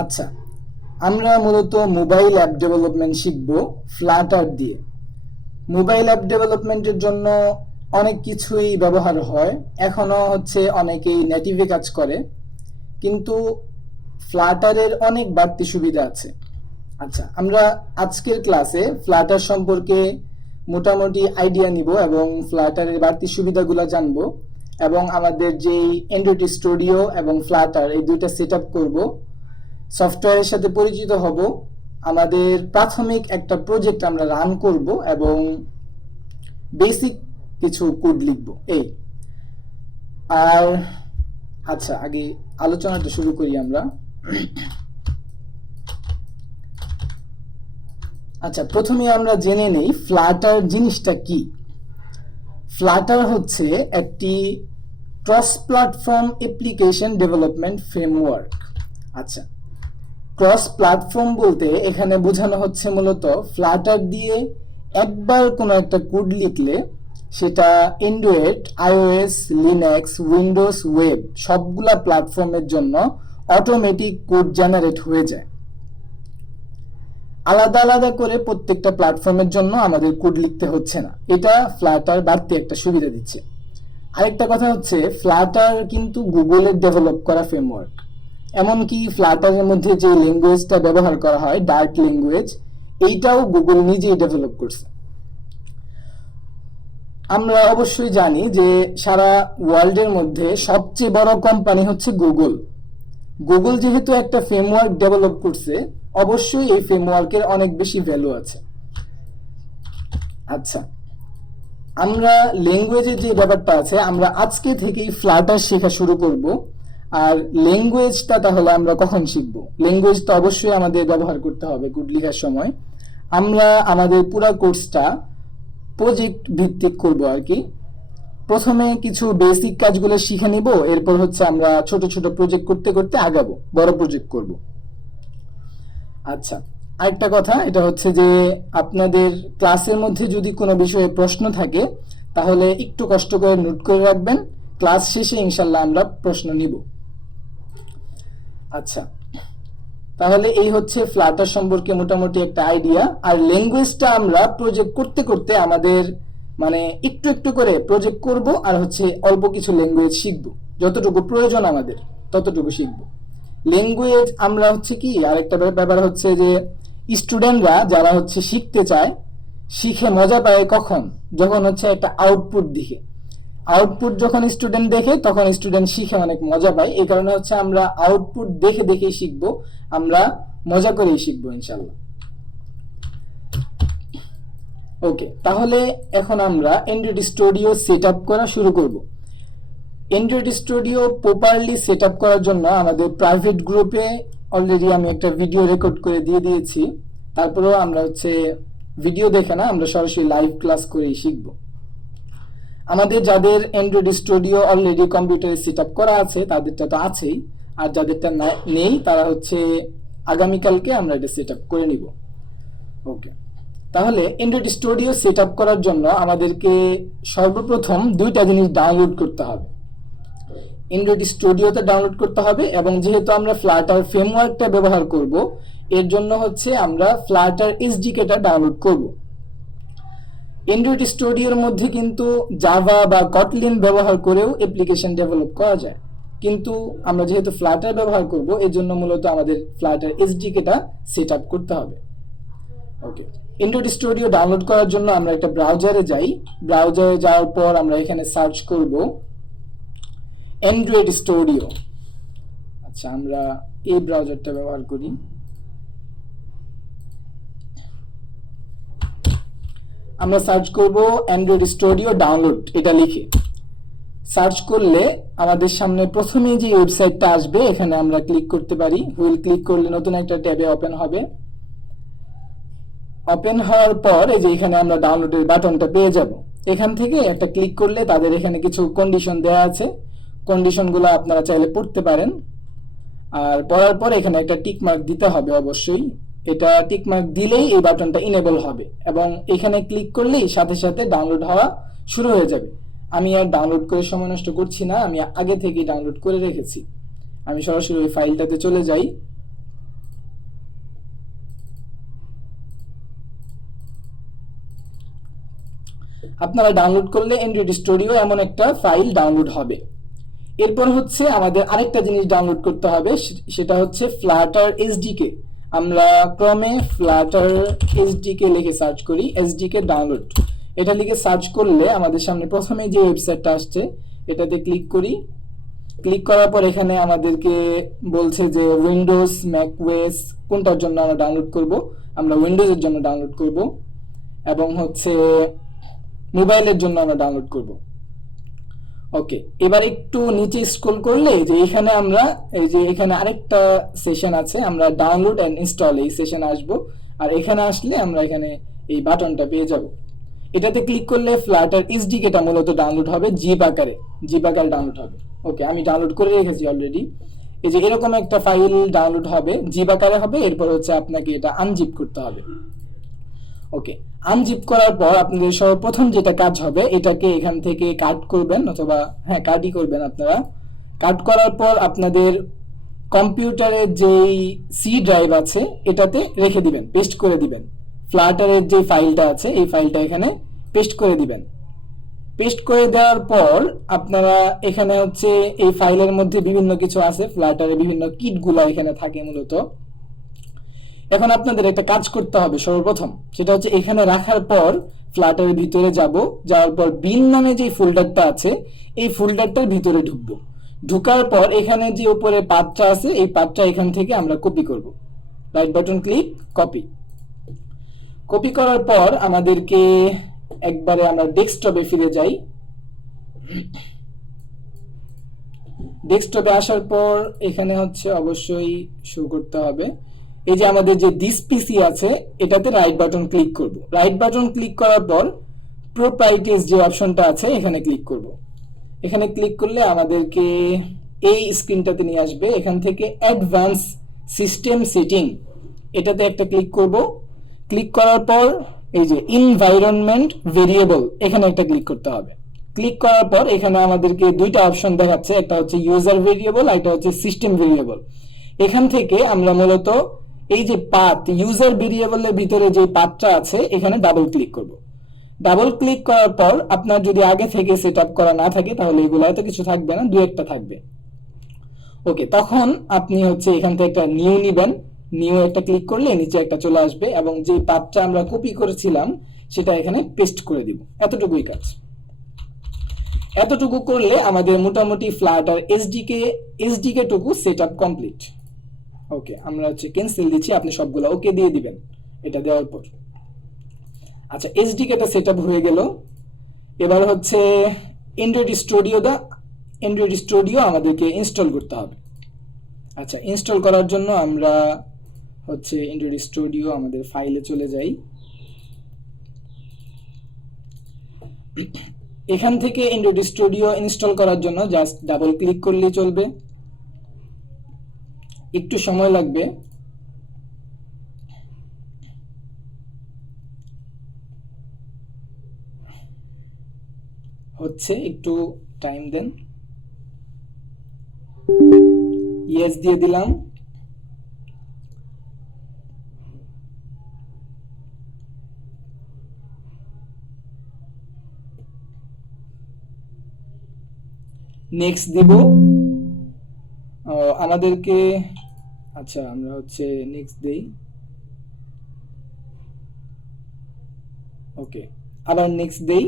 আচ্ছা, আমরা মূলত মোবাইল অ্যাপ ডেভেলপমেন্ট শিখব ফ্লাটার দিয়ে। মোবাইল অ্যাপ ডেভেলপমেন্টের জন্য অনেক কিছুই ব্যবহার হয়। এখনো অনেকেই নেটিভে কাজ করে, কিন্তু ফ্লাটারের অনেক বাড়তি সুবিধা আছে। আচ্ছা, আমরা আজকের ক্লাসে ফ্লাটার সম্পর্কে মোটামুটি আইডিয়া নিব এবং ফ্লাটারের বাড়তি সুবিধাগুলো জানবো, এবং আমাদের যেই অ্যান্ড্রয়েড স্টুডিও এবং ফ্লাটার এই দুইটা সেট আপ করবো, সফটওয়্যারের সাথে পরিচিত হব, আমাদের প্রাথমিক একটা প্রজেক্ট আমরা রান করব এবং বেসিক কিছু কোড লিখব এই। আর আচ্ছা, আগে আলোচনাটা শুরু করি আমরা। আচ্ছা, প্রথমে আমরা জেনে নেই ফ্লাটার জিনিসটা কি। ফ্লাটার হচ্ছে একটি cross platform application development framework. আচ্ছা, ক্রস প্ল্যাটফর্ম বলতে এখানে বোঝানো হচ্ছে মূলত ফ্লাটার দিয়ে একবার কোনো একটা কোড লিখলে সেটা Android, iOS, Linux, Windows, web সবগুলা প্ল্যাটফর্মের জন্য অটোমেটিক কোড জেনারেট হয়ে যায়। আলাদা আলাদা করে প্রত্যেকটা প্ল্যাটফর্মের জন্য আমাদের কোড লিখতে হচ্ছে না। এটা ফ্লাটার বাড়তি একটা সুবিধা দিচ্ছে। আরেকটা কথা হচ্ছে, ফ্লাটার কিন্তু গুগলের ডেভেলপ করা ফ্রেমওয়ার্ক। এমনকি ফ্লাটারের মধ্যে যে ল্যাঙ্গুয়েজটা ব্যবহার করা হয়, ডার্ট ল্যাঙ্গুয়েজ, এইটাও গুগল নিজেই ডেভেলপ করছে। আমরা অবশ্যই জানি যে সারা ওয়ার্ল্ডের মধ্যে সবচেয়ে বড় কোম্পানি হচ্ছে গুগল। গুগল যেহেতু একটা ফ্রেমওয়ার্ক ডেভেলপ করছে, অবশ্যই এই ফ্রেমওয়ার্কের অনেক বেশি ভ্যালু আছে। আচ্ছা, আমরা ল্যাঙ্গুয়েজের যে ব্যাপারটা আছে, আমরা আজকে থেকেই ফ্লাটার শেখা শুরু করব। আর ল্যাঙ্গুয়েজটা তাহলে আমরা কখন শিখব? ল্যাঙ্গুয়েজটা অবশ্যই আমাদের ব্যবহার করতে হবে কোড লেখার সময়। আমরা আমাদের পুরো কোর্সটা প্রজেক্ট ভিত্তিক করব আর কি। প্রথমে কিছু বেসিক কাজগুলো শিখে নিব, এরপর আমরা ছোট ছোট প্রজেক্ট করতে করতে আগাবো, বড় প্রজেক্ট করব। আচ্ছা, আরেকটা কথা, এটা হচ্ছে যে আপনাদের ক্লাসের মধ্যে যদি কোনো বিষয়ে প্রশ্ন থাকে তাহলে একটু কষ্ট করে নোট করে রাখবেন। ক্লাস শেষে ইনশাল্লাহ আমরা প্রশ্ন নিব। আচ্ছা, তাহলে এই হচ্ছে ফ্লাটার সম্পর্কে মোটামুটি একটা আইডিয়া। আর ল্যাঙ্গুয়েজটা আমরা প্রজেক্ট করতে করতে আমাদের একটু একটু করে প্রজেক্ট করব, আর অল্প কিছু ল্যাঙ্গুয়েজ শিখব, যতটুকু প্রয়োজন আমাদের ততটুকু শিখব। ল্যাঙ্গুয়েজ আমরা কি আরেকটা ব্যাপার হচ্ছে যে স্টুডেন্টরা যারা শিখতে চায়, শিখে মজা পায় কখন? যখন একটা আউটপুট দেখে। আউটপুট যখন স্টুডেন্ট দেখে তখন স্টুডেন্ট শিখে অনেক মজা পায়। এই কারণে আমরা আউটপুট দেখে দেখেই শিখবো, আমরা মজা করেই শিখবো ইনশাল্লাহ। ওকে, তাহলে এখন আমরা অ্যান্ড্রয়েড স্টুডিও সেট আপ করা শুরু করব। Android studio properly set up করার জন্য আমাদের প্রাইভেট গ্রুপে অলরেডি আমি একটা ভিডিও রেকর্ড করে দিয়ে দিয়েছি। তারপরেও আমরা ভিডিও দেখে না, আমরা সরাসরি লাইভ ক্লাস করেই শিখব। আমাদের যাদের অ্যান্ড্রয়েড স্টুডিও অলরেডি কম্পিউটারে সেট আপ করা আছে তাদেরটা তো আছেই, আর যাদেরটা নেই তারা আগামীকালকে আমরা এটা সেট আপ করে নিব। ওকে, তাহলে অ্যান্ড্রয়েড স্টুডিও সেট আপ করার জন্য আমাদেরকে সর্বপ্রথম দুইটা জিনিস ডাউনলোড করতে হবে। অ্যান্ড্রয়েড স্টুডিওতে ডাউনলোড করতে হবে, এবং যেহেতু আমরা ফ্লাটার ফ্রেমওয়ার্কটা ব্যবহার করব, এর জন্য আমরা ফ্লাটার এসডিকেটা ডাউনলোড করব। অ্যান্ড্রয়েড স্টুডিওর মধ্যে কিন্তু জাভা বা কটলিন ব্যবহার করেও অ্যাপ্লিকেশন ডেভেলপ করা যায়, কিন্তু আমরা যেহেতু ফ্লাটার ব্যবহার করব, এর জন্য মূলত আমাদের ফ্লাটার এসডিকেটা সেট আপ করতে হবে। ওকে, অ্যান্ড্রয়েড স্টুডিও ডাউনলোড করার জন্য আমরা একটা ব্রাউজারে যাই। ব্রাউজারে যাওয়ার পর আমরা এখানে সার্চ করব অ্যান্ড্রয়েড স্টুডিও। আচ্ছা, আমরা এই ব্রাউজারটা ব্যবহার করি। আমরা সার্চ করব অ্যান্ড্রয়েড স্টুডিও ডাউনলোড, এটা লিখে সার্চ করলে আমাদের সামনে প্রথমে যে ওয়েবসাইটটা আসবে এখানে আমরা ক্লিক করতে পারি। হুইল ক্লিক করলে নতুন একটা ট্যাবে ওপেন হবে। ওপেন হওয়ার পর এই যে এখানে আমরা ডাউনলোডের বাটনটা পেয়ে যাব। এখান থেকে একটা ক্লিক করলে তাদের এখানে কিছু কন্ডিশন দেওয়া আছে, কন্ডিশনগুলো আপনারা চাইলে পড়তে পারেন। আর পড়ার পর এখানে একটা টিক মার্ক দিতে হবে অবশ্যই। এটা টিক মার্ক দিলেই এই বাটনটা ইনেবল হবে, এবং এখানে ক্লিক করলেই সাথে সাথে ডাউনলোড হওয়া শুরু হয়ে যাবে। আমি আর ডাউনলোড করে সময় নষ্ট করছি না, আমি আগে থেকেই ডাউনলোড করে রেখেছি। আমি সরাসরি ওই ফাইলটাতে চলে যাই। আপনারা ডাউনলোড করলে অ্যান্ড্রয়েড স্টুডিও এমন একটা ফাইল ডাউনলোড হবে। এরপর হচ্ছে আমাদের আরেকটা জিনিস ডাউনলোড করতে হবে, সেটা হচ্ছে ফ্লাটার এসডিকে। আমরা ক্রমে ফ্লাটার এসডিকে লিখে সার্চ করি, এসডিকে ডাউনলোড এটা লিখে সার্চ করলে আমাদের সামনে প্রথমে যে ওয়েবসাইটটা আসছে এটাতে ক্লিক করি। ক্লিক করার পর এখানে আমাদেরকে বলছে যে উইন্ডোজ ম্যাকওএস কোনটার জন্য আমরা ডাউনলোড করব। আমরা উইন্ডোজের জন্য ডাউনলোড করব এবং হচ্ছে মোবাইলের জন্য আমরা ডাউনলোড করব। ওকে, এবার একটু নিচে স্ক্রল করলে যে এখানে আমরা এই যে এখানে আরেকটা সেশন আছে, আমরা ডাউনলোড এন্ড ইনস্টল এই সেশন আসব। আর এখানে আসলে আমরা এখানে এই বাটনটা পেয়ে যাব। এটাতে ক্লিক করলে ফ্লাটার এসডিকেটা মূলত ডাউনলোড হবে, জিপ আকারে ডাউনলোড হবে। ওকে, আমি ডাউনলোড করে রেখেছি অলরেডি। এই যে এরকম একটা ফাইল ডাউনলোড হবে, জিপ আকারে হবে। এরপর হচ্ছে আপনাকে এটা আনজিপ করতে হবে। ওকে, আনজিপ করার পর আপনাদের সর্বপ্রথম যেটা কাজ হবে, এটাকে এখান থেকে কাট করবেন, অথবা হ্যাঁ কাটই করবেন আপনারা। কাট করার পর আপনাদের কম্পিউটারের যেই সি ড্রাইভ আছে এটাতে রেখে দিবেন, পেস্ট করে দিবেন। ফ্লাটারের যে ফাইলটা আছে এই ফাইলটা এখানে পেস্ট করে দিবেন। পেস্ট করে দেওয়ার পর আপনারা এখানে হচ্ছে এই ফাইলের মধ্যে বিভিন্ন কিছু আছে, ফ্লাটারের বিভিন্ন কিটগুলো এখানে থাকে মূলত। এখন আপনাদের একটা কাজ করতে হবে সর্বপ্রথম, সেটা হচ্ছে এখানে রাখার পর ফ্লাটারের ভিতরে যাওয়ার পর বিন নামে যে ফোল্ডারটা আছে এই ফোল্ডারটার ভিতরে ঢুকবো। ঢুকার পর এখানে যে উপরে পাথটা আছে এই পাথটা এখান থেকে আমরা কপি করব। Right button click, copy. Copy করার পর আমাদেরকে একবারে আমরা ডেস্কটপে ফিরে যাই। ডেস্কটপে আসার পর এখানে হচ্ছে অবশ্যই শো করতে হবে এই যে আমাদের যে দিস পিসি আছে এটাতে রাইট বাটন ক্লিক করব। রাইট বাটন ক্লিক করার পর প্রপার্টিজ যে অপশনটা আছে এখানে ক্লিক করব। এখানে ক্লিক করলে আমাদেরকে এই স্ক্রিনটাতে নিয়ে আসবে। এখান থেকে অ্যাডভান্স সিস্টেম সেটিং এটাতে একটা ক্লিক করব। ক্লিক করার পর এই যে এনভায়রনমেন্ট ভেরিয়েবল এখানে একটা ক্লিক করতে হবে। ক্লিক করার পর এখানে আমাদেরকে দুইটা অপশন দেখাচ্ছে, একটা হচ্ছে ইউজার ভেরিয়েবল আর একটা হচ্ছে সিস্টেম ভেরিয়েবল। এখান থেকে আমরা মূলত এই যে পাথ ইউজার ভেরিয়েবলের ভিতরে যে পাথটা আছে এখানে ডাবল ক্লিক করব। ডাবল ক্লিক করার পর আপনার যদি আগে থেকে সেটআপ করা না থাকে তাহলে এগুলো হয়তো কিছু থাকবে না, দুই একটা থাকবে। ওকে, তখন আপনি হচ্ছে এখান থেকে একটা নিউ নিবেন। নিউ একটা ক্লিক করলে নিচে একটা চলে আসবে এবং যে পাথটা আমরা কপি করেছিলাম সেটা এখানে পেস্ট করে দিব। এতটুকুই কাজ। এতটুকু করলে আমাদের মোটামুটি ফ্লাটার এসডিকে টুকু সেটআপ কমপ্লিট। ওকে, আমরা হচ্ছে ক্যান্সেল দিচ্ছি, আপনি সবগুলো ওকে দিয়ে দিবেন এটা দেওয়ার পর। আচ্ছা, এসডিকেটা সেটআপ হয়ে গেল। এবার হচ্ছে অ্যান্ড্রয়েড স্টুডিও আমাদেরকে ইনস্টল করতে হবে। আচ্ছা, ইনস্টল করার জন্য আমরা হচ্ছে অ্যান্ড্রয়েড স্টুডিও আমাদের ফাইলে চলে যাই। এখান থেকে অ্যান্ড্রয়েড স্টুডিও ইনস্টল করার জন্য জাস্ট ডাবল ক্লিক করলেই চলবে, একটু সময় লাগবে। হচ্ছে একটু টাইম দেন। ইয়েস দিয়ে দিলাম। নেক্সট দিব আমাদেরকে। আচ্ছা, আমরা হচ্ছে নেক্সট দেই। ওকে, আবার নেক্সট দেই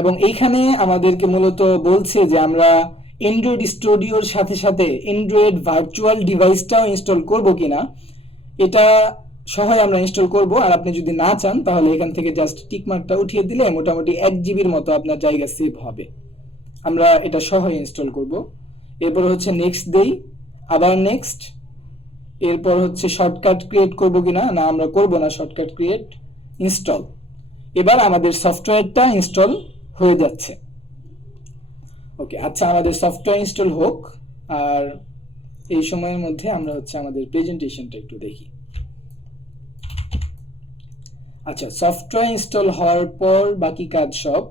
এবং এইখানে আমাদেরকে মূলত বলছে যে আমরা অ্যান্ড্রয়েড স্টুডিওর সাথে সাথে অ্যান্ড্রয়েড ভার্চুয়াল ডিভাইসটাও ইনস্টল করব কিনা। এটা সহ আমরা ইনস্টল করব, আর আপনি যদি না চান তাহলে এখান থেকে জাস্ট টিক মার্কটা উঠিয়ে দিলে মোটামুটি 1 জিবির মতো আপনার জায়গা সেভ হবে। আমরা এটা সহ ইনস্টল করব। এরপর হচ্ছে নেক্সট দেই, আবার নেক্সট। এরপর হচ্ছে শর্টকাট ক্রিয়েট করব কিনা, না আমরা করব না শর্টকাট ক্রিয়েট, ইনস্টল। এবার আমাদের সফটওয়্যারটা ইনস্টল হয়ে যাচ্ছে। ওকে, আচ্ছা আমাদের সফটওয়্যার ইনস্টল হোক, আর এই সময়ের মধ্যে আমরা হচ্ছে আমাদের প্রেজেন্টেশনটা একটু দেখি। আচ্ছা, সফটওয়্যার ইনস্টল হওয়ার পর বাকি কাজ সব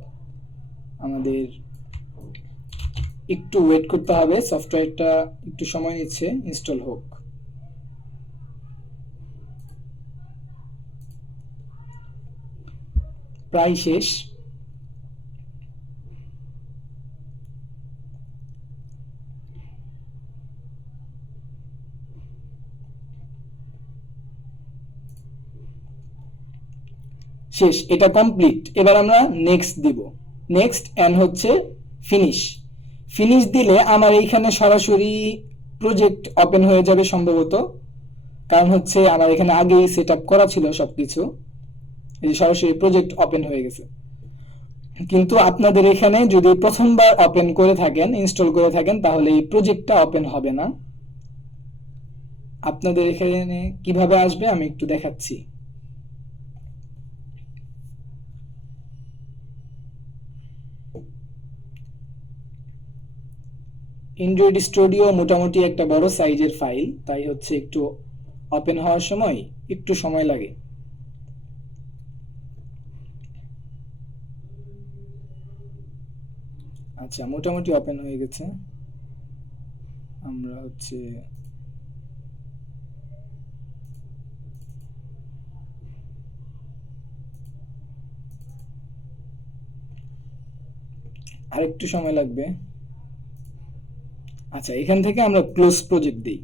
আমাদের একটু ওয়েট করতে হবে, সফটওয়্যারটা একটু সময় নিচ্ছে, ইনস্টল হোক। প্রায় শেষ। শেষ, এটা কমপ্লিট। এবার আমরা নেক্সট দিব, নেক্সট এন্ড হচ্ছে ফিনিশ। ফিনিশ দিলে আমার এইখানে সরাসরি প্রজেক্ট ওপেন হয়ে যাবে সম্ভবত, কারণ হচ্ছে আমার এখানে আগেই সেট আপ করা ছিল সবকিছু, এই সরাসরি প্রজেক্ট ওপেন হয়ে গেছে। কিন্তু আপনাদের এখানে যদি প্রথমবার ওপেন করে থাকেন, ইনস্টল করে থাকেন, তাহলে এই প্রজেক্টটা ওপেন হবে না। আপনাদের এখানে কিভাবে আসবে আমি একটু দেখাচ্ছি। অ্যান্ড্রয়েড স্টুডিও মোটামুটি একটা বড় সাইজের ফাইল, তাই হচ্ছে একটু ওপেন হওয়ার সময় একটু সময় লাগে। আচ্ছা, মোটামুটি ওপেন হয়ে গেছে। আমরা হচ্ছে আরেকটু সময় লাগবে। আচ্ছা, এখান থেকে আমরা ক্লোজ প্রজেক্ট দিই।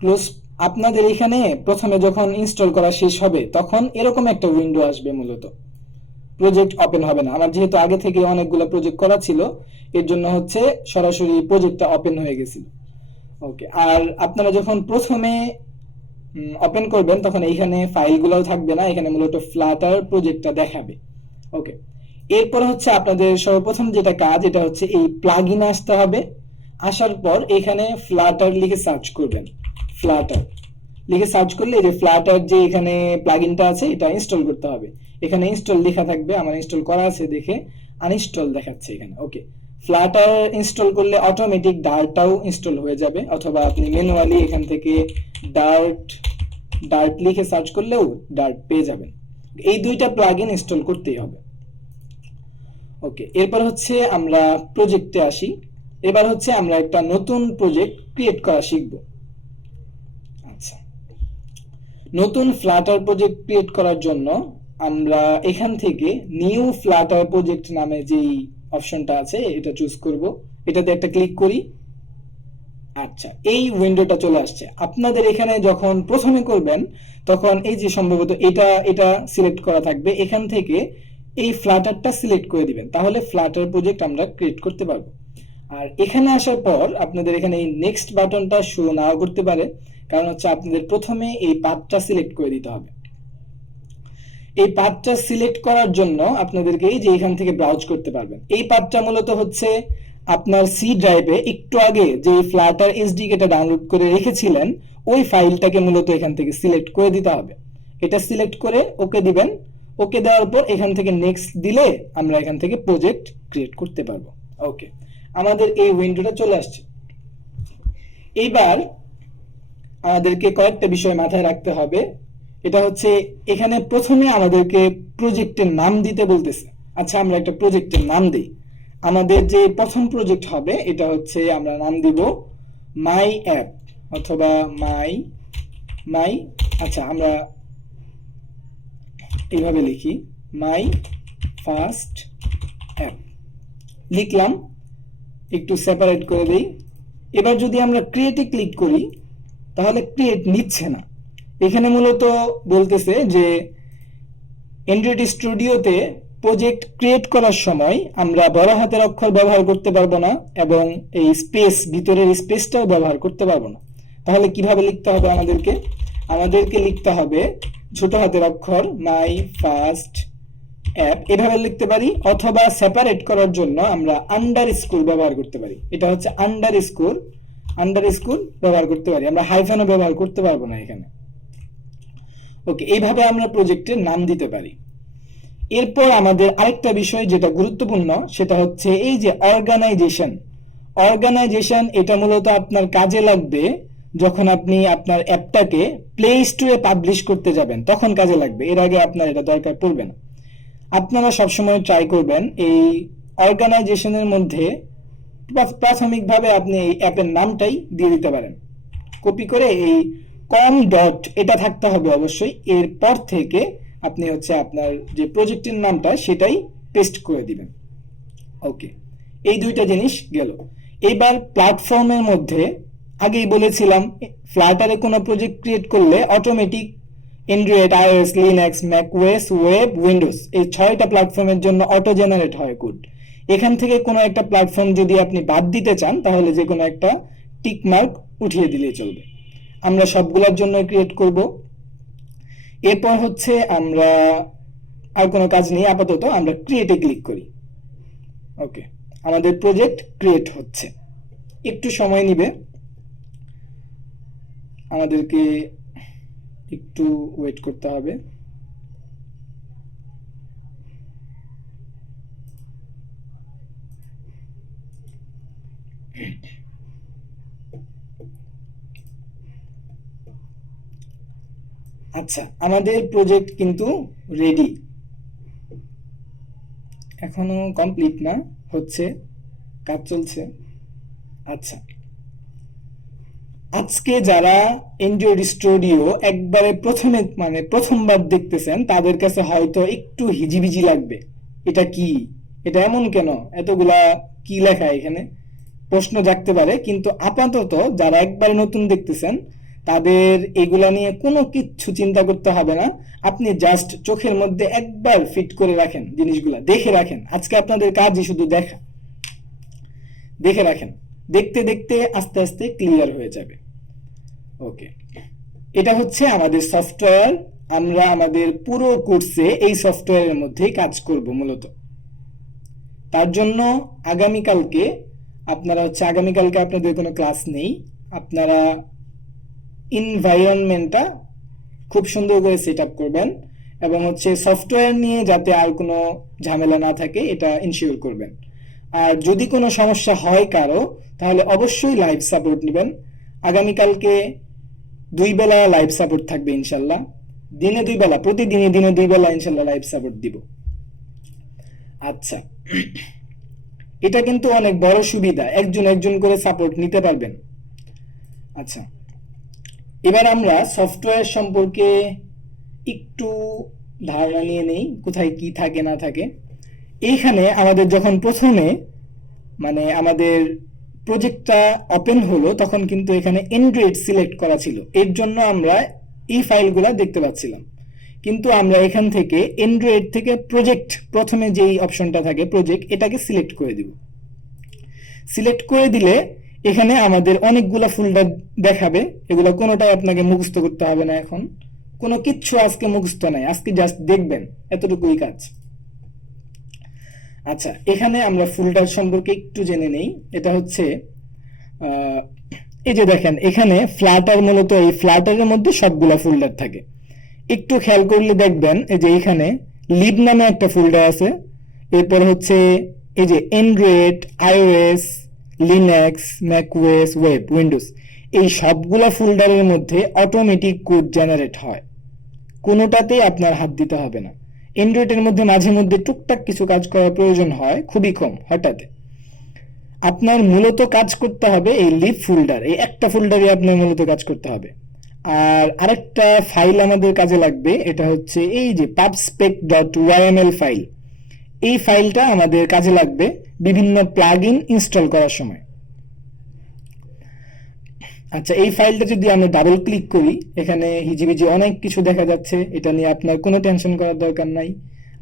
ক্লোজ, আপনাদের এখানে প্রথমে যখন ইনস্টল করা শেষ হবে তখন এরকম একটা উইন্ডো আসবে, মূলত প্রজেক্ট ওপেন হবে না। আমার যেহেতু আগে থেকে অনেকগুলো প্রজেক্ট করা ছিল, এর জন্য হচ্ছে সরাসরি প্রজেক্টটা ওপেন হয়ে গেছিল। ওকে, আর আপনারা যখন প্রথমে ওপেন করবেন তখন এইখানে ফাইলগুলোও থাকবে না, এখানে মূলত ফ্লাটার প্রজেক্টটা দেখাবে। ওকে, এরপর হচ্ছে আপনাদের সর্বপ্রথম যেটা কাজ, এটা হচ্ছে এই প্লাগইন আসতে হবে। আসার পর এখানে ফ্লাটার লিখে সার্চ করবেন। ফ্লাটার লিখে সার্চ করলে এই যে ফ্লাটার যে এখানে প্লাগইনটা আছে এটা ইনস্টল করতে হবে। এখানে ইনস্টল লেখা থাকবে, আমার ইনস্টল করা আছে দেখে আনইনস্টল দেখাচ্ছে এখানে। ওকে, ফ্লাটার ইনস্টল করলে অটোমেটিক ডার্টটাও ইনস্টল হয়ে যাবে, অথবা আপনি ম্যানুয়ালি এখান থেকে ডার্ট লিখে সার্চ করলেও ডার্ট পেয়ে যাবেন। এই দুইটা প্লাগইন ইনস্টল করতেই হবে। ওকে, এরপর হচ্ছে আমরা প্রজেক্টে আসি। এবার হচ্ছে আমরা একটা নতুন প্রজেক্ট ক্রিয়েট করা শিখব। আচ্ছা, নতুন ফ্লাটার প্রজেক্ট ক্রিয়েট করার জন্য আমরা এখান থেকে নিউ ফ্লাটার প্রজেক্ট নামে যেই অপশনটা আছে এটা চুজ করব। এটাতে একটা ক্লিক করি। আচ্ছা, এই উইন্ডোটা চলে আসছে। আপনাদের এখানে যখন প্রথমে করবেন তখন এই যে সম্ভবত এটা সিলেক্ট করা থাকবে, এখান থেকে এই ফ্লাটারটা সিলেক্ট করে দিবেন, তাহলে ফ্লাটার প্রজেক্ট আমরা ক্রিয়েট করতে পারবো। আর এখানে আসার পর আপনাদের এখানে এই নেক্সট বাটনটা শো নাও করতে পারে, কারণ হচ্ছে আপনাদের প্রথমে এই পাথটা সিলেক্ট করে দিতে হবে। এই পাথটা সিলেক্ট করার জন্য আপনাদেরকে এই যে এখান থেকে ব্রাউজ করতে পারবেন। এই পাথটা মূলত হচ্ছে আপনার সি ড্রাইভে একটু আগে যে ফ্লাটার এসডিকেটা ডাউনলোড করে রেখেছিলেন ওই ফাইলটাকে মূলত এখান থেকে সিলেক্ট করে দিতে হবে। এটা সিলেক্ট করে ওকে দিবেন। ওকে দেওয়ার পর এখান থেকে নেক্সট দিলে আমরা এখান থেকে প্রজেক্ট ক্রিয়েট করতে পারবো। ওকে, আমাদের এই উইন্ডোটা চলে আসছে। এইবার আমাদেরকে কয়েকটা বিষয় মাথায় রাখতে হবে। এটা হচ্ছে এখানে প্রথমে আমাদেরকে প্রজেক্টের নাম দিতে বলতেছে। আচ্ছা, আমরা একটা প্রজেক্টের নাম দিই। আমাদের যে প্রথম প্রজেক্ট হবে এটা হচ্ছে আমরা নাম দিব মাই অ্যাপ অথবা মাই আচ্ছা, আমরা এইভাবে লিখি মাই ফার্স্ট অ্যাপ লিখলাম, একটু সেপারেট করে দেই। এবার যদি আমরা ক্রিয়েটে ক্লিক করি তাহলে ক্রিয়েট নিচ্ছে না। এখানে মূলত বলতেছে যে অ্যান্ড্রয়েড স্টুডিওতে প্রজেক্ট ক্রিয়েট করার সময় আমরা বড় হাতের অক্ষর ব্যবহার করতে পারবো না এবং এই স্পেস, ভিতরের স্পেসটাও ব্যবহার করতে পারবো না। তাহলে কিভাবে লিখতে হবে আমাদেরকে লিখতে হবে ছোট হাতের অক্ষর মাই ফার্স্ট অ্যাপ, এভাবে লিখতে পারি, অথবা সেপারেট করার জন্য আমরা আন্ডারস্কোর ব্যবহার করতে পারি। এটা হচ্ছে আন্ডারস্কোর ব্যবহার করতে পারি, আমরা হাইফেনও ব্যবহার করতে পারবো না এখানে। ওকে, এইভাবে আমরা প্রজেক্টের নাম দিতে পারি। এরপর আমাদের আরেকটা বিষয় যেটা গুরুত্বপূর্ণ সেটা হচ্ছে এই যে অর্গানাইজেশন। এটা মূলত আপনার কাজে লাগবে যখন আপনি আপনার অ্যাপটাকে প্লে স্টোরে পাবলিশ করতে যাবেন, তখন কাজে লাগবে। এর আগে আপনার এটা দরকার পড়বে না। আপনারা সবসময় ট্রাই করবেন এই অর্গানাইজেশনের মধ্যে প্রাথমিকভাবে আপনি এই অ্যাপের নামটাই দিয়ে দিতে পারেন। কপি করে এই কম ডট এটা থাকতে হবে অবশ্যই। এরপর থেকে আপনি হচ্ছে আপনার যে প্রজেক্টের নামটা সেটাই পেস্ট করে দিবেন। ওকে, এই দুইটা জিনিস গেল। এইবার প্ল্যাটফর্মের মধ্যে আগেই বলেছিলাম ফ্লাটারে কোনো প্রজেক্ট ক্রিয়েট করলে automatic Android, iOS, Linux, macOS, web, Windows এই 6টা প্ল্যাটফর্মের জন্য অটো জেনারেট হয় কোড। এখান থেকে কোনো একটা প্ল্যাটফর্ম যদি আপনি বাদ দিতে চান তাহলে যে কোনো একটা টিক মার্ক উঠিয়ে দিলেই চলবে। আমরা সবগুলোর জন্য ক্রিয়েট করব। এরপর হচ্ছে আমরা আর কোনো কাজ নেই আপাতত, আমরা ক্রিয়েটে ক্লিক করি। ওকে, আমাদের প্রজেক্ট ক্রিয়েট হচ্ছে, একটু সময় নেবে, আমাদেরকে একটু ওয়েট করতে হবে। আচ্ছা, আমাদের প্রজেক্ট কিন্তু রেডি, এখনো কমপ্লিট না, হচ্ছে, কাজ চলছে। আচ্ছা, আজকে যারা এন্ড্রয়েড স্টুডিও একবারে প্রথমবার দেখতেছেন তাদের কাছে হয়তো একটু হিজিবিজি লাগবে, এটা কি, এটা এমন কেন, এতগুলা কি লেখা এখানে, প্রশ্ন জাগতে পারে। কিন্তু আপাতত যারা একবার নতুন দেখতেছেন তাদের এগুলা নিয়ে কোনো কিচ্ছু চিন্তা করতে হবে না। আপনি জাস্ট চোখের মধ্যে একবার ফিট করে রাখেন, জিনিসগুলা দেখে রাখেন। আজকে আপনাদের কাজই শুধু দেখে রাখেন, দেখতে দেখতে আস্তে আস্তে ক্লিয়ার হয়ে যাবে। ওকে, এটা হচ্ছে আমাদের সফটওয়্যার। আমরা আমাদের পুরো কোর্সে এই সফটওয়্যারের মধ্যেই কাজ করব মূলত। তার জন্য আগামীকালকে আপনাদের কোনো ক্লাস নেই, আপনারা এনভায়রনমেন্টটা খুব সুন্দর করে সেট আপ করবেন এবং হচ্ছে সফটওয়্যার নিয়ে যাতে আর কোনো ঝামেলা না থাকে এটা ইনশিওর করবেন। আর যদি কোনো সমস্যা হয় কারো, তাহলে অবশ্যই লাইভ সাপোর্ট নেবেন। আগামীকালকে 2 বেলা লাইভ সাপোর্ট থাকবে ইনশাল্লাহ, দিনে 2 বেলা, প্রতিদিনই দিনে 2 বেলা ইনশাল্লাহ লাইভ সাপোর্ট দিব। আচ্ছা, এটা কিন্তু অনেক বড় সুবিধা, একজন করে সাপোর্ট নিতে পারবেন। আচ্ছা, এবার আমরা সফটওয়্যার সম্পর্কে একটু ধারণা নিয়ে নেই, কোথায় কি থাকে না থাকে। এইখানে আমাদের যখন প্রথমে আমাদের প্রজেক্টটা ওপেন হলো তখন কিন্তু এখানে অ্যান্ড্রয়েড সিলেক্ট করা ছিল, এর জন্য আমরা এই ফাইলগুলা দেখতে পাচ্ছিলাম। কিন্তু আমরা এখান থেকে অ্যান্ড্রয়েড থেকে প্রজেক্ট, প্রথমে যেই অপশনটা থাকে প্রজেক্ট, এটাকে সিলেক্ট করে দিব। সিলেক্ট করে দিলে এখানে আমাদের অনেকগুলা ফোল্ডার দেখাবে, এগুলো কোনোটাই আপনাকে মুখস্থ করতে হবে না, এখন কোনো কিচ্ছু আজকে মুখস্থ নাই, আজকে জাস্ট দেখবেন, এতটুকুই কাজ। আচ্ছা, এখানে আমরা ফোল্ডার সম্পর্কে একটু জেনে নেই। এটা হচ্ছে এই যে দেখেন এখানে ফ্লাটার, মূলত এই ফ্লাটারের মধ্যে সবগুলা ফোল্ডার থাকে। একটু খেয়াল করলে দেখবেন এই যে এখানে লিব নামে একটা ফোল্ডার আছে, এরপর হচ্ছে এই যে Android, iOS, Linux, macOS, web, Windows, এই সবগুলা ফোল্ডারের মধ্যে অটোমেটিক কোড জেনারেট হয়, কোনোটাতেই আপনার হাত দিতে হবে না। অ্যান্ড্রয়েডের মধ্যে মাঝে মধ্যে টুকটাক কিছু কাজ করার প্রয়োজন হয়, খুবই কম, হঠাৎ। আপনার মূলত কাজ করতে হবে এই লিব ফোল্ডার, এই একটা ফোল্ডারে আপনার মূলত কাজ করতে হবে। আর আরেকটা ফাইল আমাদের কাজে লাগবে, এটা হচ্ছে এই যে pubspec.yml ফাইল। এই ফাইলটা আমাদের কাজে লাগবে বিভিন্ন প্লাগইন ইনস্টল করার সময়। আচ্ছা, এই ফাইলটা যদি আমরা ডাবল ক্লিক করি, এখানে হিজিবিজি অনেক কিছু দেখা যাচ্ছে, এটা নিয়ে আপনার কোনো টেনশন করার দরকার নাই,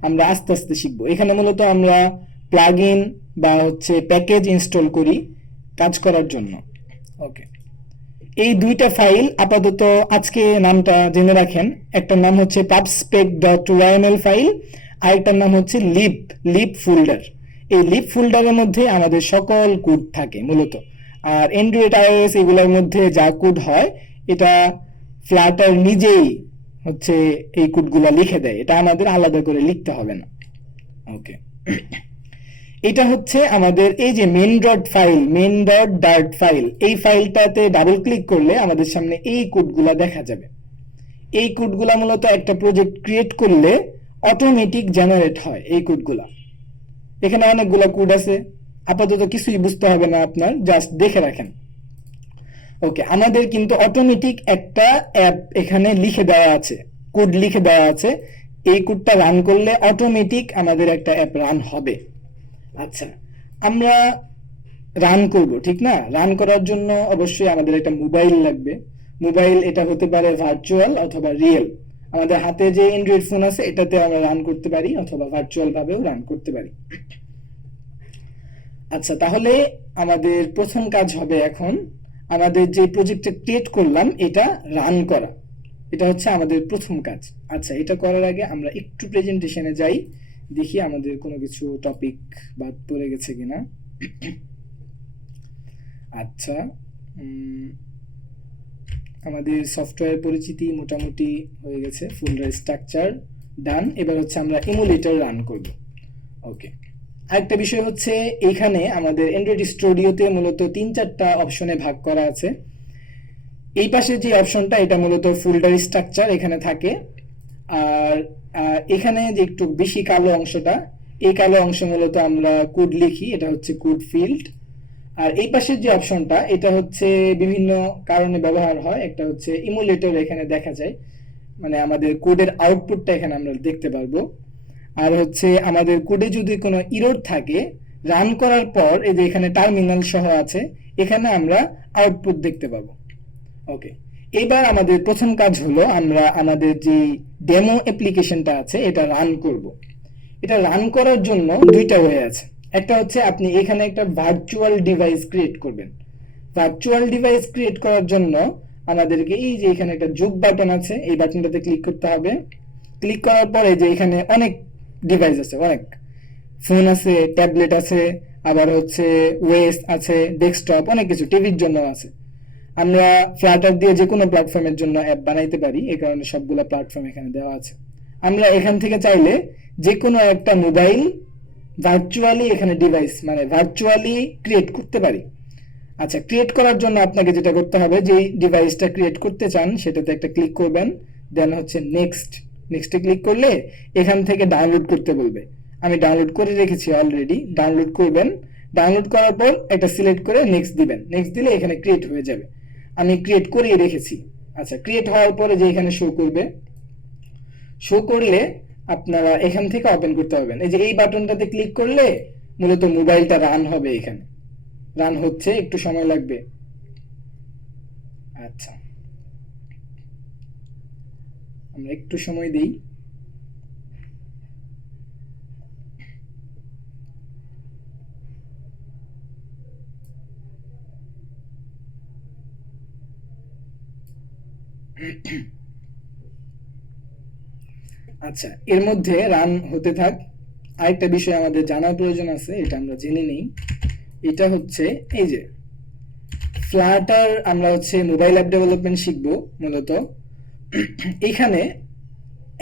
আমরা আস্তে আস্তে শিখবো। এখানে মূলত আমরা প্লাগইন বা হচ্ছে প্যাকেজ ইনস্টল করি কাজ করার জন্য। ওকে, এই দুইটা ফাইল আপাতত আজকে নামটা জেনে রাখেন, একটার নাম হচ্ছে pubspec.yml ফাইল, আরেকটার নাম হচ্ছে লিব ফোল্ডার। এই লিব ফোল্ডারের মধ্যে আমাদের সকল কোড থাকে মূলত। আর অ্যান্ড্রয়েড, আইওএস এগুলোর মধ্যে যা কোড হয় এটা ফ্লাটার নিজেই হচ্ছে এই কোডগুলো লিখে দেয়, এটা আমাদের আলাদা করে লিখতে হবে না। ওকে, এটা হচ্ছে আমাদের এই যে main.dart ফাইল, এই ফাইলটাতে ডাবল ক্লিক করলে আমাদের সামনে এই কোডগুলা দেখা যাবে। এই কোডগুলা মূলত একটা প্রজেক্ট ক্রিয়েট করলে অটোমেটিক জেনারেট হয় এই কোডগুলা। এখানে অনেকগুলা কোড আছে, আপাতত কিছুই বুঝতে হবে না আপনার, জাস্ট দেখে রাখেন। ওকে, আমাদের কিন্তু অটোমেটিক একটা অ্যাপ এখানে লিখে দেওয়া আছে, কোড লিখে দেওয়া আছে, এই কোডটা রান করলে অটোমেটিক আমাদের একটা অ্যাপ রান হবে। আচ্ছা, আমরা রান করব, ঠিক না? রান করার জন্য অবশ্যই আমাদের একটা মোবাইল লাগবে। মোবাইল এটা হতে পারে ভার্চুয়াল অথবা রিয়েল। আমাদের হাতে যে অ্যান্ড্রয়েড ফোন আছে এটাতে আমরা রান করতে পারি অথবা ভার্চুয়াল ভাবেও রান করতে পারি। আচ্ছা, তাহলে আমাদের প্রথম কাজ হবে এখন আমাদের যে প্রজেক্টটা ক্রিয়েট করলাম এটা রান করা। এটা হচ্ছে আমাদের প্রথম কাজ। আচ্ছা, এটা করার আগে আমরা একটু প্রেজেন্টেশনে যাই, দেখি আমাদের কোনো কিছু টপিক বাদ পড়ে গেছে কিনা। আচ্ছা, আমাদের সফটওয়্যার পরিচিতি মোটামুটি হয়ে গেছে, ফোল্ডার স্ট্রাকচার ডান। এবার হচ্ছে আমরা ইমুলেটর রান করব। ওকে, আরেকটা বিষয় হচ্ছে এখানে আমাদের অ্যান্ড্রয়েড স্টুডিওতে মূলত 3-4টা অপশনে ভাগ করা আছে। এই পাশে যে অপশনটা এটা মূলত ফোল্ডার স্ট্রাকচার এখানে থাকে, আর এখানে যে একটু বেশি কালো অংশটা, এই কালো অংশ মূলত আমরা কোড লিখি, এটা হচ্ছে কোড ফিল্ড। আর এই পাশের যে অপশনটা এটা হচ্ছে বিভিন্ন কারণে ব্যবহার হয়। একটা হচ্ছে ইমুলেটর, এখানে দেখা যায়, মানে আমাদের কোডের আউটপুটটা এখানে আমরা দেখতে পারবো। আর হচ্ছে আমাদের কোডে যদি কোনো ইরর থাকে রান করার পর এই যে এখানে টার্মিনাল সহ আছে, এখানে আমরা আউটপুট দেখতে পাবো। ওকে, এবার আমাদের প্রথম কাজ হলো আমরা আমাদের যে ডেমো অ্যাপ্লিকেশনটা আছে এটা রান করব। এটা রান করার জন্য দুইটা ওয়ে আছে। একটা হচ্ছে আপনি এখানে একটা ভার্চুয়াল ডিভাইস ক্রিয়েট করবেন। ভার্চুয়াল ডিভাইস ক্রিয়েট করার জন্য আমাদেরকে এই যে এখানে একটা যোগ বাটন আছে, এই বাটনটাতে ক্লিক করতে হবে। ক্লিক করার পরে যে এখানে অনেক ডিভাইস আছে, অনেক ফোন আছে, ট্যাবলেট আছে, আবার হচ্ছে ওয়েস আছে, ডেস্কটপ, অনেক কিছু, টিভির জন্য আছে। আমরা ফ্লাটার দিয়ে যে কোনো প্ল্যাটফর্মের জন্য অ্যাপ বানাইতে পারি, এই কারণে সবগুলো প্ল্যাটফর্ম এখানে দেওয়া আছে। আমরা এখান থেকে চাইলে যে কোনো একটা মোবাইল ভার্চুয়ালি এখানে ডিভাইস মানে ভার্চুয়ালি ক্রিয়েট করতে পারি। আচ্ছা, ক্রিয়েট করার জন্য আপনাকে যেটা করতে হবে, যে ডিভাইসটা ক্রিয়েট করতে চান সেটাতে একটা ক্লিক করবেন, দেন হচ্ছে নেক্সট। নেক্সটে ক্লিক করলে এখান থেকে ডাউনলোড করতে বলবে। আমি ডাউনলোড করে রেখেছি অলরেডি, ডাউনলোড করবেন। ডাউনলোড করার পর এটা সিলেক্ট করে নেক্সট দিবেন। নেক্সট দিলে এখানে ক্রিয়েট হয়ে যাবে। আমি ক্রিয়েট করিয়ে রেখেছি। আচ্ছা, ক্রিয়েট হওয়ার পরে যে এখানে শো করবে, শো করলে আপনারা এখান থেকে ওপেন করতে পারবেন। এই যে এই বাটনটাতে ক্লিক করলে মূলত মোবাইলটা রান হবে। এখানে রান হচ্ছে, একটু সময় লাগবে। আচ্ছা, আমরা একটু সময় দিই। আচ্ছা, এর মধ্যে রান হতে থাক। আরেকটা বিষয় আমাদের জানার প্রয়োজন আছে, এটা আমরা জেনে নেই। এটা হচ্ছে এই যে ফ্লাটার, আমরা হচ্ছে মোবাইল অ্যাপ ডেভেলপমেন্ট শিখবো মূলত। এখানে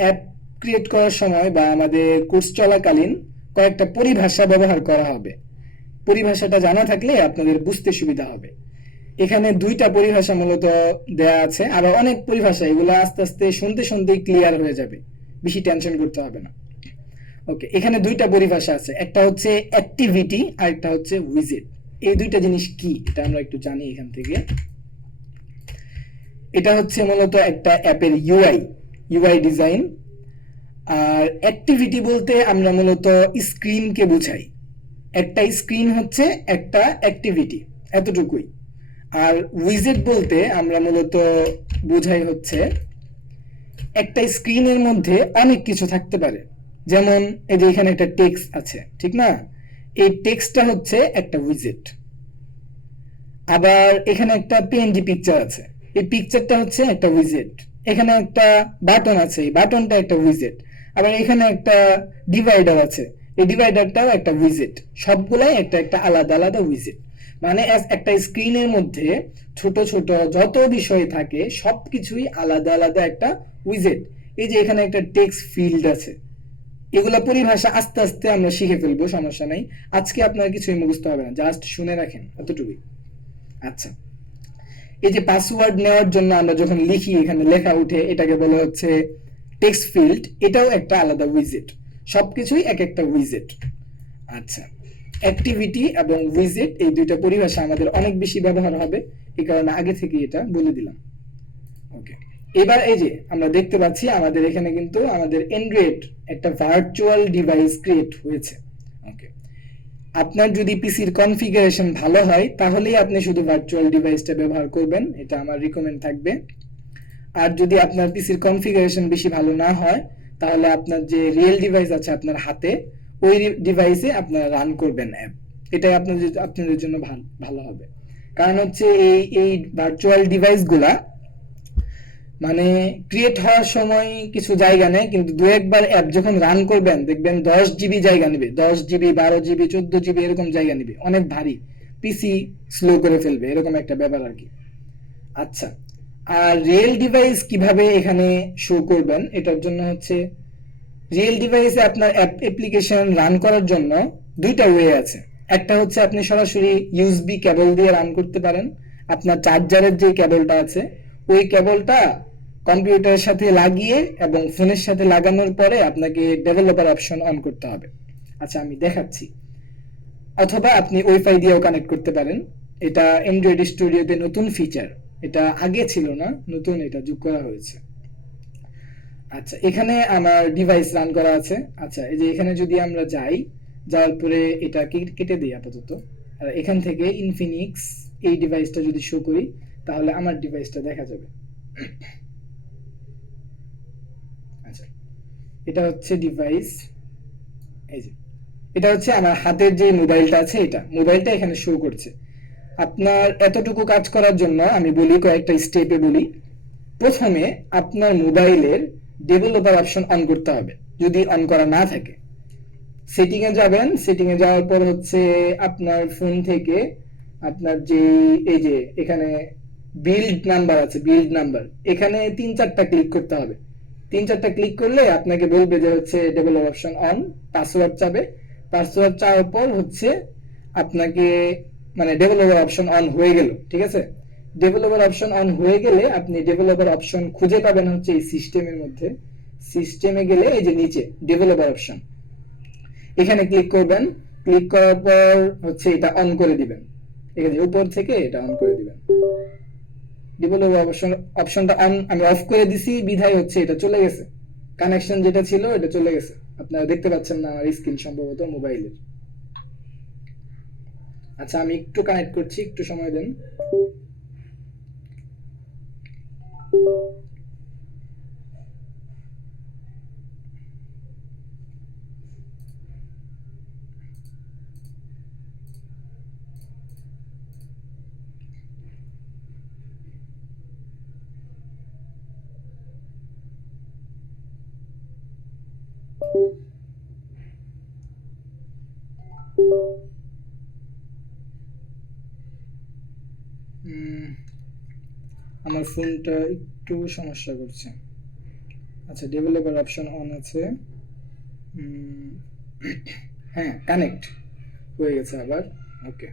অ্যাপ ক্রিয়েট করার সময় বা আমাদের কোর্স চলাকালীন কয়েকটা পরিভাষা ব্যবহার করা হবে। পরিভাষাটা জানা থাকলে আপনাদের বুঝতে সুবিধা হবে। এখানে দুইটা পরিভাষা মূলত দেয়া আছে, আরো অনেক পরিভাষা, এগুলো আস্তে আস্তে শুনতে শুনতেই ক্লিয়ার হয়ে যাবে, বেশি টেনশন করতে হবে না। ওকে, এখানে দুইটা পরিভাষা আছে, একটা হচ্ছে অ্যাক্টিভিটি আর একটা হচ্ছে উইজেট। এই দুইটা জিনিস কি এটা আমরা একটু জানি এখান থেকে। এটা হচ্ছে মূলত একটা অ্যাপের ইউআই ডিজাইন। আর অ্যাক্টিভিটি বলতে আমরা মূলত স্ক্রিনকে বুঝাই। একটা স্ক্রিন হচ্ছে একটা অ্যাক্টিভিটি, এতটুকুই। আর উইজেট বলতে আমরা মূলত বোঝাই হচ্ছে একটা স্ক্রিনের মধ্যে অনেক কিছু থাকতে পারে। যেমন এই যে এখানে একটা টেক্সট আছে, ঠিক না? এই টেক্সটটা হচ্ছে একটা উইজেট। আবার এখানে একটা পিএনজি পিকচার আছে, এই পিকচারটা হচ্ছে একটা উইজেট। এখানে একটা বাটন আছে, এই বাটনটা একটা উইজেট। আবার এখানে একটা ডিভাইডার আছে, এই ডিভাইডারটাও একটা উইজেট। সবগুলাই একটা একটা আলাদা আলাদা উইজেট। মানে একটা স্ক্রিনের মধ্যে ছোট ছোট যত বিষয় থাকে সবকিছুই আলাদা আলাদা একটা উইজেট। এই যে এখানে একটা টেক্সট ফিল্ড আছে, এগুলা পরিভাষা আস্তে আস্তে আমরা শিখে ফেলবো, সমস্যা নাই। আজকে আপনার কিছুই মুখস্থ হবে না, জাস্ট শুনে রাখেন, এতটুকুই। আচ্ছা, এই যে পাসওয়ার্ড নেওয়ার জন্য আমরা যখন লিখি এখানে লেখা উঠে, এটাকে বলা হচ্ছে টেক্সট ফিল্ড, এটাও একটা আলাদা উইজেট। সবকিছুই এক একটা উইজেট। আচ্ছা, অ্যাক্টিভিটি এবং উইজেট এই দুইটা পরিভাষা আমাদের অনেক বেশি ব্যবহার হবে, এই কারণে আগে থেকে এটা বলে দিলাম। ওকে, এবার এই যে আমরা দেখতে পাচ্ছি আমাদের এখানে কিন্তু আমাদের অ্যান্ড্রয়েড একটা ভার্চুয়াল ডিভাইস ক্রিয়েট হয়েছে। ওকে, আপনার যদি পিসির কনফিগারেশন ভালো হয় তাহলেই আপনি শুধু ভার্চুয়াল ডিভাইসটা ব্যবহার করবেন, এটা আমার রিকমেন্ড থাকবে। আর যদি আপনার পিসির কনফিগারেশন বেশি ভালো না হয় তাহলে আপনার যে রিয়েল ডিভাইস আছে আপনার হাতে, ওই ডিভাইসে আপনারা রান করবেন অ্যাপ, এটাই আপনাদের জন্য ভালো হবে। কারণ হচ্ছে এই ভার্চুয়াল ডিভাইসগুলা মানে ক্রিয়েট হওয়ার সময় কিছু জায়গা নেয়, কিন্তু দু একবার অ্যাপ যখন রান করবেন দেখবেন 10 জিবি জায়গা নেবে, 10 জিবি, 12 জিবি, 14 জিবি এরকম জায়গা নেবে, অনেক ভারী, পিসি স্লো করে ফেলবে, এরকম একটা ব্যাপার আর কি। আচ্ছা, আর রিয়েল ডিভাইস কিভাবে এখানে শো করবেন, এটার জন্য হচ্ছে রিয়েল ডিভাইসে আপনার অ্যাপ্লিকেশন রান করার জন্য দুইটা ওয়ে আছে। একটা হচ্ছে আপনি সরাসরি ইউএসবি কেবল দিয়ে রান করতে পারেন, আপনার চার্জারের যে কেবলটা আছে ওই কেবলটা কম্পিউটারের সাথে লাগিয়ে এবং ফোনের সাথে লাগানোর পরে আপনাকে ডেভেলপার অপশন অন করতে হবে। আচ্ছা, আমি দেখাচ্ছি। অথবা আপনি ওয়াইফাই দিয়েও কানেক্ট করতে পারেন, এটা অ্যান্ড্রয়েড স্টুডিওতে নতুন ফিচার, এটা আগে ছিল না, নতুন এটা যোগ করা হয়েছে। আচ্ছা, এখানে আমার ডিভাইস রান করা আছে। আচ্ছা, এই যে এখানে যদি আমরা যাই, যাওয়ার পরে এটা কেটে দিই আপাতত, আর এখান থেকে ইনফিনিক্স এই ডিভাইসটা যদি শো করি তাহলে আমার ডিভাইসটা দেখা যাবে। আচ্ছা, এটা হচ্ছে ডিভাইস, এই যে এটা হচ্ছে আমার হাতের যে মোবাইলটা আছে, এটা মোবাইলটা এখানে শো করছে। আপনার এতটুকু কাজ করার জন্য আমি বলি, কয়েকটা স্টেপে বলি। প্রথমে আপনার মোবাইলের ডেভেলপার অপশন অন করতে হবে, যদি অন করা না থাকে। সেটিং এ যাবেন, সেটিং এ যাওয়ার পর হচ্ছে আপনার ফোন থেকে আপনার যে এই যে এখানে বিল্ড নাম্বার আছে, বিল্ড নাম্বার, এখানে 3-4টা ক্লিক করতে হবে। 3-4টা ক্লিক করলে আপনাকে বলবে যে হচ্ছে ডেভেলপার অপশন অন, পাসওয়ার্ড চাবে। পাসওয়ার্ড চাওয়ার পর হচ্ছে আপনাকে মানে ডেভেলপার অপশন অন হয়ে গেল, ঠিক আছে। ডেভেলপার অপশন অন হয়ে গেলে আপনি ডেভেলপার অপশন খুঁজে পাবেন হচ্ছে এই সিস্টেমের মধ্যে। সিস্টেমে গেলে এই যে নিচে ডেভেলপার অপশন, এখানে ক্লিক করবেন। ক্লিক করার পর হচ্ছে এটা অন করে দিবেন, এখানে উপর থেকে এটা অন করে দিবেন। ডেভেলপার অপশনটা অন আমি অফ করে দিছি বিধায় হচ্ছে এটা চলে গেছে, কানেকশন যেটা ছিল এটা চলে গেছে। আপনারা দেখতে পাচ্ছেন না আমার স্ক্রিন সম্ভবত মোবাইলের। আচ্ছা, আমি একটু কানেক্ট করছি, একটু সময় দেন। আমার ফোনটা একটু সমস্যা করছে। আচ্ছা, ডেভেলপার অপশন অন আছে, হ্যাঁ কানেক্ট হয়ে গেছে আবার। ওকে,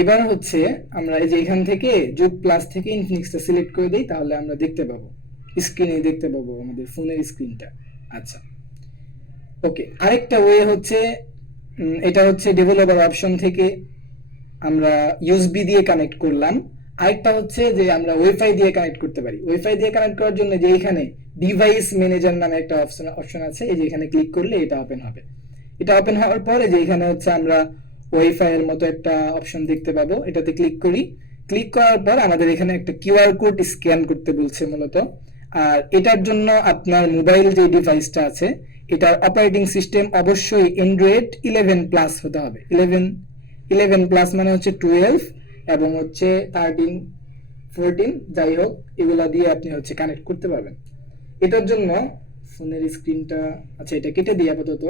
এবার হচ্ছে আমরা এই যে এখান থেকে যোগ প্লাস থেকে ইনফিনিক্সটা সিলেক্ট করে দেই, তাহলে আমরা দেখতে পাবো, স্ক্রিনে দেখতে পাবো আমাদের ফোনের স্ক্রিনটা। আচ্ছা, ওকে, আরেকটা ওয়ে হচ্ছে এটা হচ্ছে ডেভেলপার অপশন থেকে আমরা ইউএসবি দিয়ে কানেক্ট করলাম। আরেকটা হচ্ছে যে আমরা ওয়াইফাই দিয়ে কানেক্ট করতে পারি। ওয়াইফাই দিয়ে কানেক্ট করার জন্য যে এখানে ডিভাইস ম্যানেজার নামে একটা অপশন আছে, এই যে এখানে ক্লিক করলে এটা ওপেন হবে। এটা ওপেন হওয়ার পরে যে এখানে হচ্ছে আমরা ওয়াইফাই এর মতো একটা অপশন দেখতে পাবো, এটাতে ক্লিক করি। ক্লিক করার পর আমাদের এখানে একটা কিউআর কোড স্ক্যান করতে বলছে মূলত। আর এটার জন্য আপনার মোবাইল যে ডিভাইসটা আছে এটার অপারেটিং সিস্টেম অবশ্যই অ্যান্ড্রয়েড 11 প্লাস হতে হবে। 11 প্লাস মানে হচ্ছে 12 এবং হচ্ছে 13, 14 যাই হোক, এগুলা দিয়ে আপনি হচ্ছে কানেক্ট করতে পারবেন। এটার জন্য ফোনের স্ক্রিনটা, আচ্ছা এটা কেটে দিই আপাতত।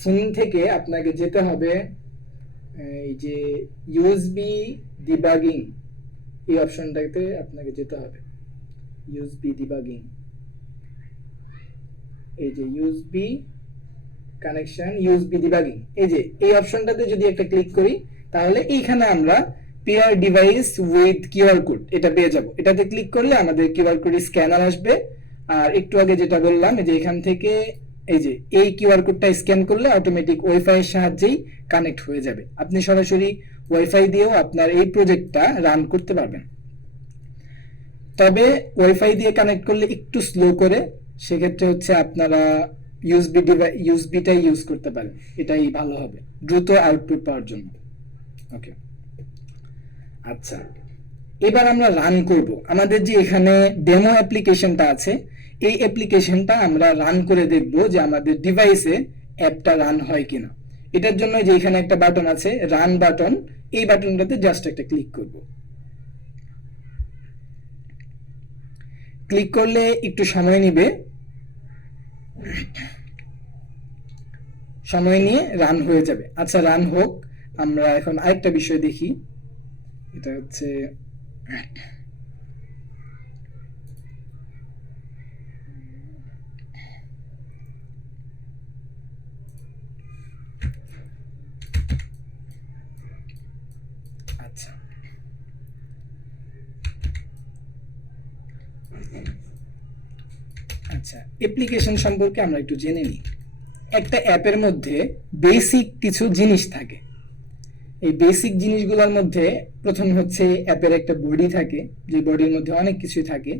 ফোন থেকে আপনাকে যেতে হবে এই যে ইউএসবি ডিবাগিং, এই অপশনটাতে আপনাকে যেতে হবে। ইউএসবি ডিবাগিং, এই যে ইউএসবি কানেকশন, ইউএসবি ডিবাগিং, এই যে এই অপশনটাতে যদি একটা ক্লিক করি তাহলে এইখানে আমরা pair device with QR code এটা পেয়ে যাব। এটাতে ক্লিক করলে আমাদের কিউআর কোড স্ক্যানার আসবে। আর একটু আগে যেটা বললাম যে এখান থেকে এই যে এই কিউআর কোডটা স্ক্যান করলে অটোমেটিক ওয়াইফাই এর সাহায্যেই কানেক্ট হয়ে যাবে। আপনি সরাসরি ওয়াইফাই দিয়েও আপনার এই প্রজেক্টটা রান করতে পারবেন। তবে ওয়াইফাই দিয়ে কানেক্ট করলে একটু স্লো করে, সেক্ষেত্রে হচ্ছে আপনারা ইউএসবিটাই ইউজ করতে পারেন, এটাই ভালো হবে দ্রুত আউটপুট পাওয়ার জন্য। ওকে, আচ্ছা, এবার আমরা রান করব। আমাদের যে এখানে ডেমো অ্যাপ্লিকেশনটা আছে, এই অ্যাপ্লিকেশনটা আমরা রান করে দেখব যে আমাদের ডিভাইসে অ্যাপটা রান হয় কিনা। এটার জন্য যে এখানে একটা বাটন আছে রান বাটন, এই বাটনটাতে জাস্ট একটা ক্লিক করব। ক্লিক করলে একটু সময় নিবে, সময় নিয়ে রান হয়ে যাবে। আচ্ছা, রান হোক। আমরা এখন আরেকটা বিষয় দেখি, এটা হচ্ছে আচ্ছা, আচ্ছা, অ্যাপ্লিকেশন সম্পর্কে আমরা একটু জেনে নিই। একটা অ্যাপের মধ্যে বেসিক কিছু জিনিস থাকে। এই বেসিক জিনিসগুলোর মধ্যে প্রথম হচ্ছে অ্যাপের একটা বডি থাকে, যে বডির মধ্যে অনেক কিছুই থাকে।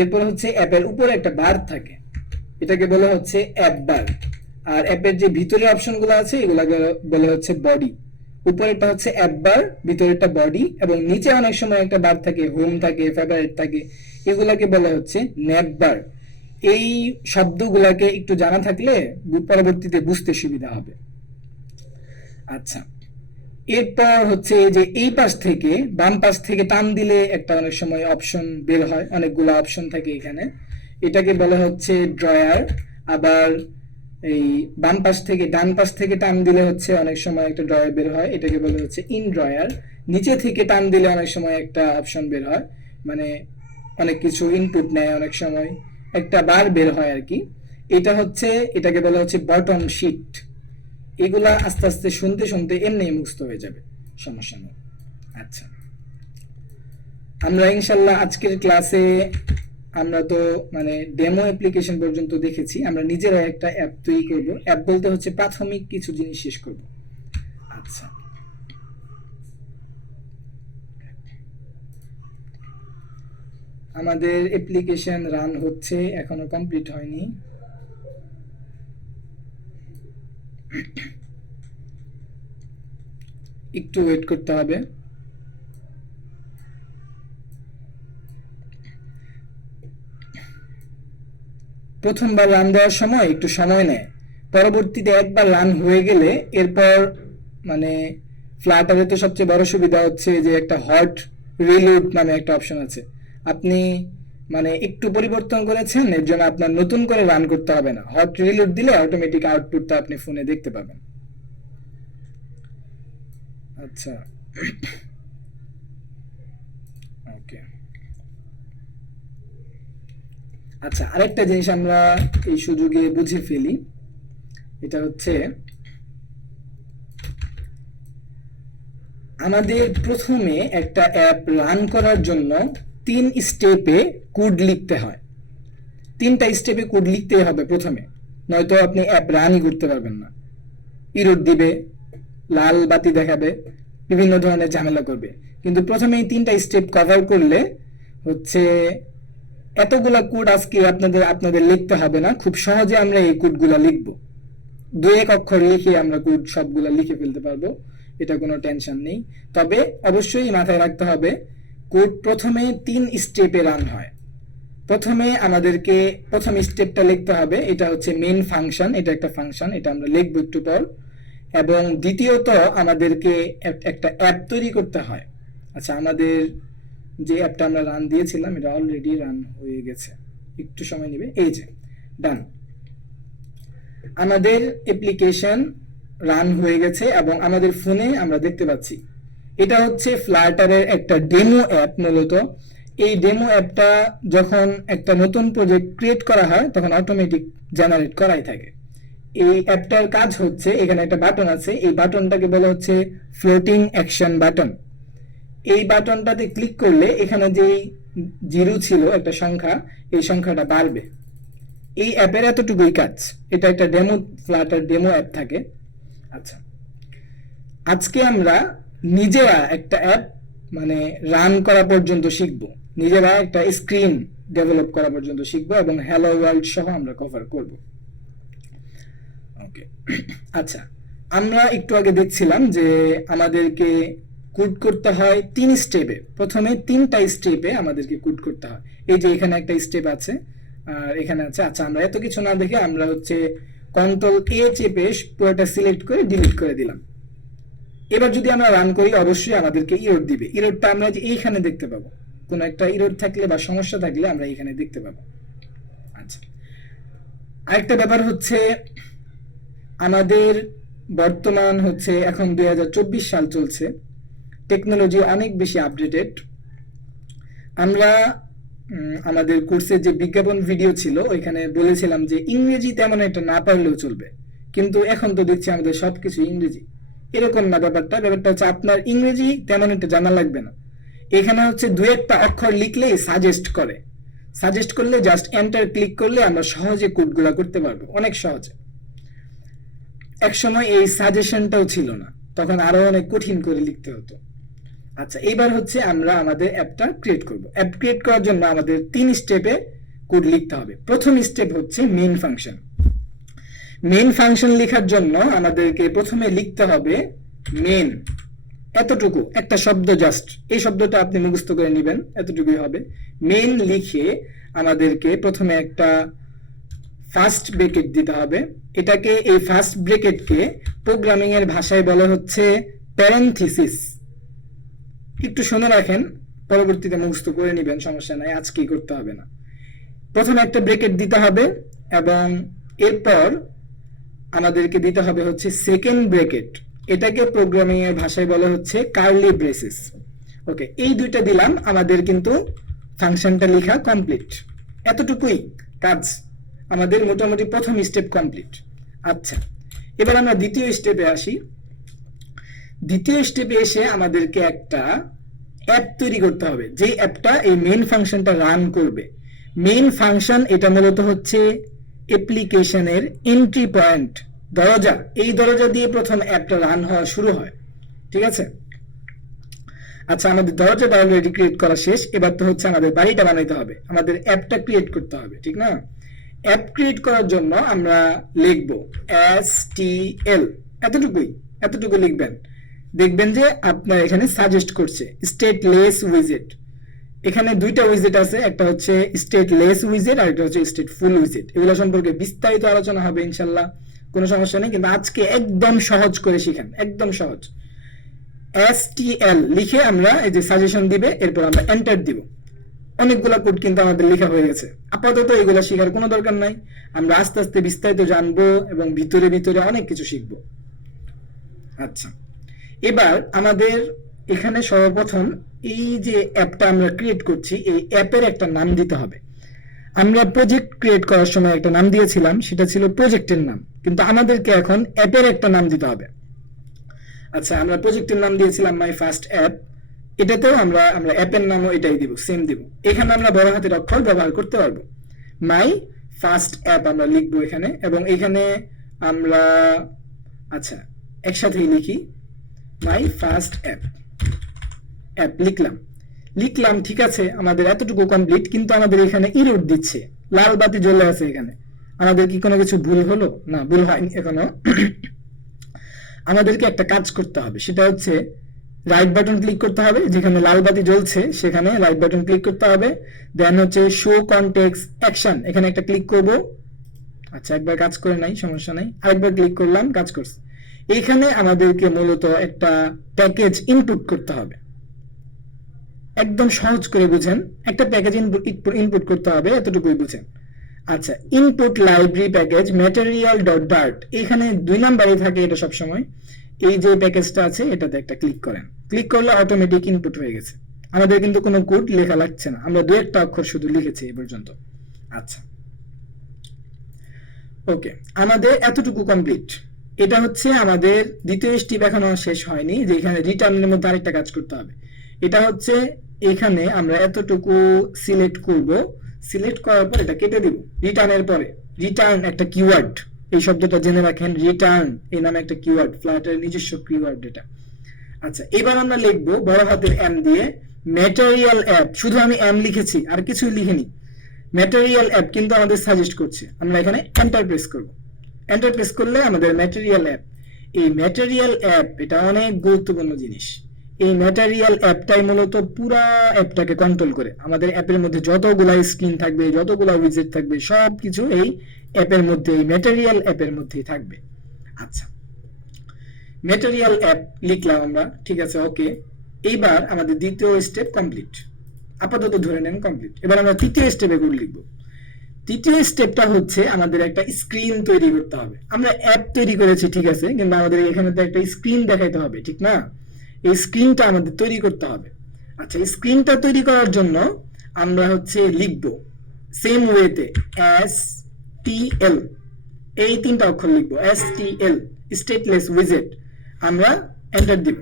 এরপর হচ্ছে অ্যাপের উপরে একটা বার থাকে, এটাকে বলা হচ্ছে অ্যাপ বার। আর অ্যাপের যে ভিতরে অপশনগুলো আছে এগুলোকে বলা হচ্ছে বডি। উপরেরটা হচ্ছে অ্যাপ বার, ভিতরেরটা বডি, এবং নিচে অনেক সময় একটা বার থাকে, হোম থাকে, ফেভারিট থাকে, এগুলাকে বলা হচ্ছে ন্যাপ বার। এই শব্দগুলাকে একটু জানা থাকলে পরবর্তীতে বুঝতে সুবিধা হবে। আচ্ছা, এরপর হচ্ছে যে এই পাশ থেকে বাম পাশ থেকে টান দিলে একটা অনেক সময় অপশন বের হয়, অনেকগুলো অপশন থাকে এখানে, এটাকে বলা হচ্ছে ড্রয়ার। আবার এই বাম পাশ থেকে ডান পাশ থেকে টান দিলে হচ্ছে অনেক সময় একটা ড্রয়ার বের হয়, এটাকে বলা হচ্ছে ইন ড্রয়ার। নিচে থেকে টান দিলে অনেক সময় একটা অপশন বের হয়, মানে অনেক কিছু ইনপুট নেয়, অনেক সময় একটা বার বের হয় আর কি। এটা হচ্ছে, এটাকে বলা হচ্ছে বটম শিট। এগুলা আস্তে আস্তে শুনতে শুনতে এমনি মুখস্থ হয়ে যাবে, সমস্যা নেই। আচ্ছা, আমরা ইনশাল্লাহ আজকের ক্লাসে আমরা তো মানে ডেমো অ্যাপ্লিকেশন পর্যন্ত দেখেছি, আমরা নিজেরা একটা অ্যাপ তৈরি করব। অ্যাপ বলতে হচ্ছে প্রাথমিক কিছু জিনিস শেষ করব। আচ্ছা, আমাদের অ্যাপ্লিকেশন রান হচ্ছে, এখনো কমপ্লিট হয়নি। একটু ওয়েট করতে হবে। প্রথমবার রান দেওয়ার সময় একটু সময় নেয়, পরবর্তীতে একবার রান হয়ে গেলে এরপর মানে ফ্লাটারে তো সবচেয়ে বড় সুবিধা হচ্ছে যে একটা হট রিলোড নামে একটা অপশন আছে। আপনি মানে একটু পরিবর্তন করেছেন, এর জন্য আপনার নতুন করে রান করতে হবে না। হট রিলোড দিলে অটোমেটিক আউটপুটটা আপনি ফোনে দেখতে পাবেন। আচ্ছা, ওকে। আচ্ছা, আরেকটা জিনিস আমরা এই সুযোগে বুঝে ফেলি, এটা হচ্ছে আমাদের প্রথমে একটা অ্যাপ রান করার জন্য 3 স্টেপে কোড লিখতে হয়। 3টা স্টেপে কোড লিখতে হবে প্রথমে, নয়তো আপনি অ্যাপ রানই করতে পারবেন না। ইরর দিবে, লাল বাতি দেখাবে, বিভিন্ন ধরনের ঝামেলা করবে। কিন্তু প্রথমে এই 3টা স্টেপ কভার করলে হচ্ছে এতগুলা কোড আজকে আপনাদের লিখতে হবে না, খুব সহজে আমরা এই কোডগুলা লিখব। 2-1 অক্ষর লিখে আমরা কোড সবগুলা লিখে ফেলতে পারবো, এটা কোনো টেনশন নেই। তবে অবশ্যই মাথায় রাখতে হবে কোড প্রথমে 3 স্টেপে রান হয়। প্রথমে আমাদেরকে প্রথম স্টেপটা লিখতে হবে, এটা হচ্ছে মেইন ফাংশন, এটা একটা ফাংশন, এটা আমরা লিখবো একটু পর। এবং দ্বিতীয়ত আমাদেরকে একটা অ্যাপ তৈরি করতে হয়। আচ্ছা, আমাদের যে অ্যাপটা আমরা রান দিয়েছিলাম এটা অলরেডি রান হয়ে গেছে, একটু সময় নেবে। এই যে ডান, আমাদের অ্যাপ্লিকেশন রান হয়ে গেছে এবং আমাদের ফোনে আমরা দেখতে পাচ্ছি। এটা হচ্ছে ফ্লাটারের একটা ডেমো অ্যাপ। মূলত এই ডেমো অ্যাপটা যখন একটা নতুন প্রজেক্ট ক্রিয়েট করা হয় তখন অটোমেটিক জেনারেট করাই থাকে। এই অ্যাপটার কাজ হচ্ছে, এখানে একটা বাটন আছে, এই বাটনটাকে বলা হচ্ছে ফ্লোটিং অ্যাকশন বাটন। এই বাটনটাতে ক্লিক করলে এখানে যে 0 ছিল একটা সংখ্যা, এই সংখ্যাটা বাড়বে। এই অ্যাপের এতটুকুই কাজ। এটা একটা ডেমো ফ্লাটার ডেমো অ্যাপ থাকে। আচ্ছা, আজকে আমরা নিজেরা একটা অ্যাপ মানে রান করা পর্যন্ত শিখব, নিজেরা একটা স্ক্রিন ডেভেলপ করা পর্যন্ত শিখব এবং হ্যালো ওয়ার্ল্ড সহ আমরা কভার করব। ওকে, আচ্ছা, আমরা একটু আগে দেখছিলাম যে আমাদেরকে কোড করতে হয় 3 স্টেপে। প্রথমে 3টা স্টেপে আমাদেরকে কোড করতে হয়। এই যে এখানে একটা স্টেপ আছে আর এখানে আছে। আচ্ছা, আমরা এত কিছু না দেখে আমরা হচ্ছে কন্ট্রোল এ চেপে পুরোটা সিলেক্ট করে ডিলিট করে দিলাম। এবার যদি আমরা রান করি অবশ্যই আমাদেরকে ইরর দিবে। ইররটা আমরা যে এইখানে দেখতে পাবো, কোনো একটা ইরর থাকলে বা সমস্যা থাকলে আমরা এইখানে দেখতে পাবো। আচ্ছা, আরেকটা ব্যাপার হচ্ছে আমাদের বর্তমান হচ্ছে এখন 2024 সাল চলছে, টেকনোলজি অনেক বেশি আপডেটেড। আমরা আমাদের কোর্সের যে বিজ্ঞাপন ভিডিও ছিল ওইখানে বলেছিলাম যে ইংরেজি তেমন একটা না পারলেও চলবে, কিন্তু এখন তো দেখছি আমাদের সবকিছু ইংরেজি। এরকম না ব্যাপারটা হচ্ছে আপনার ইংরেজি তেমন একটা জানা লাগবে না। এখানে হচ্ছে দু একটা অক্ষর লিখলেই সাজেস্ট করে, সাজেস্ট করলে জাস্ট এন্টার ক্লিক করলে আমরা সহজে কোডগুলো করতে পারবো, অনেক সহজে। একসময় এই সাজেশনটাও ছিল না, তখন আরো অনেক কঠিন করে লিখতে হতো। আচ্ছা, এবার হচ্ছে আমরা আমাদের অ্যাপটা ক্রিয়েট করব। অ্যাপ ক্রিয়েট করার জন্য আমাদের 3 স্টেপে কোড লিখতে হবে। প্রথম স্টেপ হচ্ছে মেইন ফাংশন। মেইন ফাংশন লেখার জন্য আমাদেরকে প্রথমে লিখতে হবে মেইন, এতটুকু একটা শব্দ, জাস্ট এই শব্দটা আপনি মুখস্থ করে নেবেন, এতটুকুই হবে। মেইন লিখে আমাদেরকে প্রথমে একটা ফার্স্ট ব্রেকেট দিতে হবে। এটাকে, এই ফার্স্ট ব্রেকেটকে প্রোগ্রামিং এর ভাষায় বলা হচ্ছে প্যারেনথিসিস। একটু শুনে রাখেন, পরবর্তীতে মুখস্থ করে নেবেন, সমস্যা নাই, আজকেই করতে হবে না। প্রথমে একটা ব্রেকেট দিতে হবে এবং এরপর আমাদেরকে দিতে হবে হচ্ছে সেকেন্ড ব্রেকেট। এটাকে প্রোগ্রামিং এর ভাষায় বলা হচ্ছে কার্লি ব্রেসেস। ওকে, এই দুইটা দিলাম, আমাদের কিন্তু ফাংশনটা লেখা কমপ্লিট। এতটুকুই কাজ, আমাদের মোটামুটি প্রথম স্টেপ কমপ্লিট। আচ্ছা, এবার আমরা দ্বিতীয় স্টেপে আসি। দ্বিতীয় স্টেপে এসে আমাদেরকে একটা অ্যাপ তৈরি করতে হবে, যে অ্যাপটা এই মেইন ফাংশনটা রান করবে। মেইন ফাংশন এটা মূলত হচ্ছে অ্যাপ্লিকেশনের এন্ট্রি পয়েন্ট, দরজা। এই দরজা দিয়ে প্রথম অ্যাপটা রান হওয়া শুরু হয়, ঠিক আছে? আচ্ছা, আমাদের দরজাটা অলরেডি ক্রিয়েট করা শেষ। এবার তো হচ্ছে আমাদের বাড়িটা বানাইতে হবে, আমাদের অ্যাপটা ক্রিয়েট করতে হবে, ঠিক না? অ্যাপ ক্রিয়েট করার জন্য আমরা লিখবো STL, এতটুকু লিখবেন। দেখবেন যে আপনার এখানে সাজেস্ট করছে স্টেটলেস উইজেট। এখানে দুইটা উইজেট আছে, একটা হচ্ছে স্টেটলেস উইজেট আর একটা হচ্ছে স্টেটফুল উইজেট। এগুলো সম্পর্কে বিস্তারিত আলোচনা হবে ইনশাল্লাহ, কোনো সমস্যা নেই, কিন্তু আজকে একদম সহজ করে শিখেন, একদম সহজ। STL লিখে আমরা এই যে সাজেশন দিবে, এরপর আমরা এন্টার দিব। অনেকগুলা কোড কিন্তু আমাদের লেখা হয়ে গেছে, আপাতত এগুলা শেখার কোনো দরকার নাই। আমরা আস্তে আস্তে বিস্তারিত জানবো এবং ভিতরে অনেক কিছু শিখবো। আচ্ছা, এবার আমাদের এখানে সর্বপ্রথম এই যে অ্যাপটা আমরা ক্রিয়েট করছি, এই অ্যাপের একটা নাম দিতে হবে। আমরা প্রজেক্ট ক্রিয়েট করার সময় একটা নাম দিয়েছিলাম, সেটা ছিল প্রজেক্টের নাম, কিন্তু আমাদেরকে এখন অ্যাপের একটা নাম দিতে হবে। আচ্ছা, আমরা প্রজেক্টের নাম দিয়েছিলাম মাই ফার্স্ট অ্যাপ। এটাতেও আমরা অ্যাপের নামও এটাই দিব, সেম দিব। এখানে আমরা বড় হাতের অক্ষর ব্যবহার করতে পারবো। মাই ফার্স্ট অ্যাপ আমরা লিখবো এখানে, এবং এখানে আমরা আচ্ছা একসাথেই লিখি মাই ফার্স্ট অ্যাপ। অ্যাপ লিখলাম, ঠিক আছে, আমাদের এতটুকু কমপ্লিট। কিন্তু আমাদের এখানে ইরর দিচ্ছে, লাল বাতি জ্বলে আছে এখানে। আমাদের কি কোনো কিছু ভুল হলো? না, ভুল হয়নি এখনো। আমাদেরকে একটা কাজ করতে হবে, সেটা হচ্ছে রাইট বাটন ক্লিক করতে হবে, যেখানে লাল বাতি জ্বলছে সেখানে রাইট বাটন ক্লিক করতে হবে। দেন হচ্ছে শো কনটেক্সট অ্যাকশন, এখানে একটা ক্লিক করব। আচ্ছা, একবার কাজ করে নাই, সমস্যা নাই, আরেকবার ক্লিক করলাম, কাজ করছে। এখানে আমাদেরকে মূলত একটা প্যাকেজ ইনপুট করতে হবে। একদম সহজ করে বুঝেন, একটা প্যাকেজ ইনপুট করতে হবে, এতটুকুই বুঝেন। আচ্ছা, import library package material dot dart, এখানে 2 নাম্বারে থাকে এটা সব সময়। এই যে প্যাকেজটা আছে এটাতে একটা ক্লিক করেন, ক্লিক করলে অটোমেটিক ইনপুট হয়ে গেছে। আমাদের কিন্তু কোনো কোড লেখা লাগছে না, আমরা 2-1টা অক্ষর শুধু লিখেছি এই পর্যন্ত। আচ্ছা, ওকে, আমাদের এতটুকু কমপ্লিট। এটা হচ্ছে আমাদের দ্বিতীয় স্টেপ এখনো শেষ হয়নি, যে এখানে রিটার্নের মধ্যে আরেকটা কাজ করতে হবে। এটা হচ্ছে এখানে আমরা এতটুকু সিলেক্ট করব, সিলেক্ট করার পর এটা কেটে দিব। রিটার্নের পরে রিটার্ন একটা কিওয়ার্ড, এই শব্দটা জেনে রাখেন, রিটার্ন এই নামে একটা কিওয়ার্ড, ফ্লাটারের নিজস্ব কিওয়ার্ড এটা। আচ্ছা, এবার আমরা লিখবো বড় হাতের এম দিয়ে ম্যাটেরিয়াল অ্যাপ। শুধু আমি এম লিখেছি, আর কিছুই লিখিনি। ম্যাটেরিয়াল অ্যাপ কিন্তু আমাদের সাজেস্ট করছে, আমরা এখানে এন্টার প্রেস করব। এন্টার প্রেস করলে আমাদের ম্যাটেরিয়াল অ্যাপ, এই ম্যাটেরিয়াল অ্যাপ এটা অনেক গুরুত্বপূর্ণ জিনিস। এই ম্যাটেরিয়াল অ্যাপটাই মূলত পুরা অ্যাপটাকে কন্ট্রোল করে। আমাদের অ্যাপের মধ্যে যতগুলা স্ক্রিন থাকবে, যতগুলা উইজেট থাকবে, সব কিছু এই অ্যাপের মধ্যে, এই ম্যাটেরিয়াল অ্যাপের মধ্যেই থাকবে। আচ্ছা, ম্যাটেরিয়াল অ্যাপ লিখলাম আমরা, ঠিক আছে, ওকে। এইবার আমাদের দ্বিতীয় স্টেপ কমপ্লিট, আপাতত ধরে নেন কমপ্লিট। এবার আমরা তৃতীয় স্টেপে কোড লিখব। তৃতীয় স্টেপটা হচ্ছে আমাদের একটা স্ক্রিন তৈরি করতে হবে। আমরা অ্যাপ তৈরি করেছি, ঠিক আছে, কিন্তু আমাদের এখানে তো একটা স্ক্রিন দেখাইতে হবে, ঠিক না? এই স্ক্রিনটা আমাদের তৈরি করতে হবে। আচ্ছা, স্ক্রিনটা তৈরি করার জন্য আমরা হচ্ছে লিখব সেম ওয়েতে STL, এই তিনটা অক্ষর লিখব, STL, স্টেটলেস উইজেট। আমরা এন্টার দিব,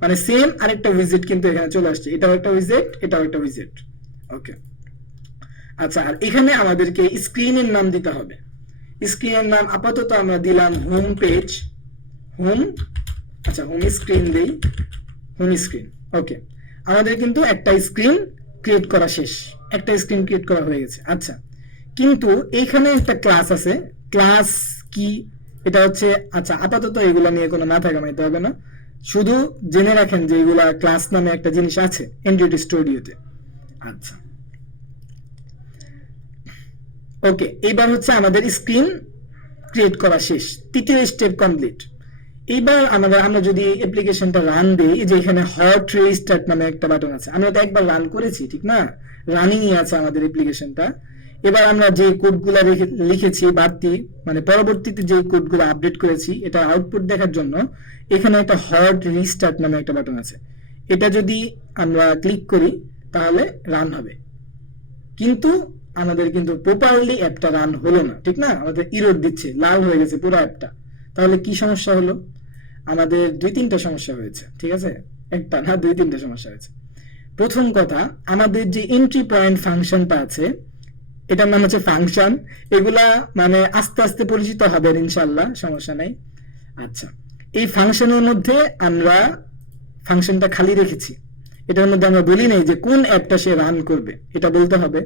মানে সেম আরেকটা উইজেট কিন্তু এখানে চলে আসছে, এটাও একটা উইজেট, এটাও একটা উইজেট, ওকে। আচ্ছা, আর এখানে আমাদেরকে স্ক্রিনের নাম দিতে হবে। স্ক্রিনের নাম আপাতত আমরা দিলাম হোম পেজ, হোম, আচ্ছা হোম স্ক্রিন দেই, হোম স্ক্রিন, ওকে। আমাদের কিন্তু একটা স্ক্রিন ক্রিয়েট করা শেষ, একটা স্ক্রিন ক্রিয়েট করা হয়ে গেছে। আচ্ছা, কিন্তু এইখানে একটা ক্লাস আছে, ক্লাস কি এটা হচ্ছে, আচ্ছা আপাতত এগুলা নিয়ে কোনো মাথা ঘামাইতে হবে না, শুধু জেনে রাখেন যে এগুলা ক্লাস নামে একটা জিনিস আছে এন্ড্রয়েড স্টুডিওতে। আচ্ছা, ওকে, এইবার হচ্ছে আমাদের স্ক্রিন ক্রিয়েট করা শেষ, তৃতীয় স্টেপ কমপ্লিট। এইবার আমরা যদি অ্যাপ্লিকেশনটা রান দেই, যে এখানে হট রিস্টার্ট নামে একটা বাটন আছে, আমরা তো একবার রান করেছি, ঠিক না? রানিংই আছে আমাদের অ্যাপ্লিকেশনটা। এবার আমরা যে কোডগুলো লিখেছি বাড়তি, মানে পরবর্তীতে যে কোডগুলো আপডেট করেছি, এটা আউটপুট দেখার জন্য এখানে একটা হট রিস্টার্ট নামে একটা বাটন আছে। এটা যদি আমরা ক্লিক করি তাহলে রান হবে, কিন্তু আমাদের কিন্তু প্রপারলি অ্যাপটা রান হলো না, ঠিক না? আমাদের ইরর দিচ্ছে, লাল হয়ে গেছে পুরো অ্যাপটা। তাহলে কি সমস্যা হলো? আমাদের 2-3টা সমস্যা হয়েছে, ঠিক আছে, একটা না 2-3টা সমস্যা হয়েছে। প্রথম কথা, আমাদের যে এন্ট্রি পয়েন্ট ফাংশনটা আছে, এটার নাম হচ্ছে ফাংশন, এগুলা মানে আস্তে আস্তে পরিচিত হবেন ইনশাল্লাহ, সমস্যা নাই। আচ্ছা, এই ফাংশনের মধ্যে আমরা ফাংশনটা খালি রেখেছি, এটার মধ্যে আমরা বলি নাই যে কোন অ্যাপটা সে রান করবে, এটা বলতে হবে।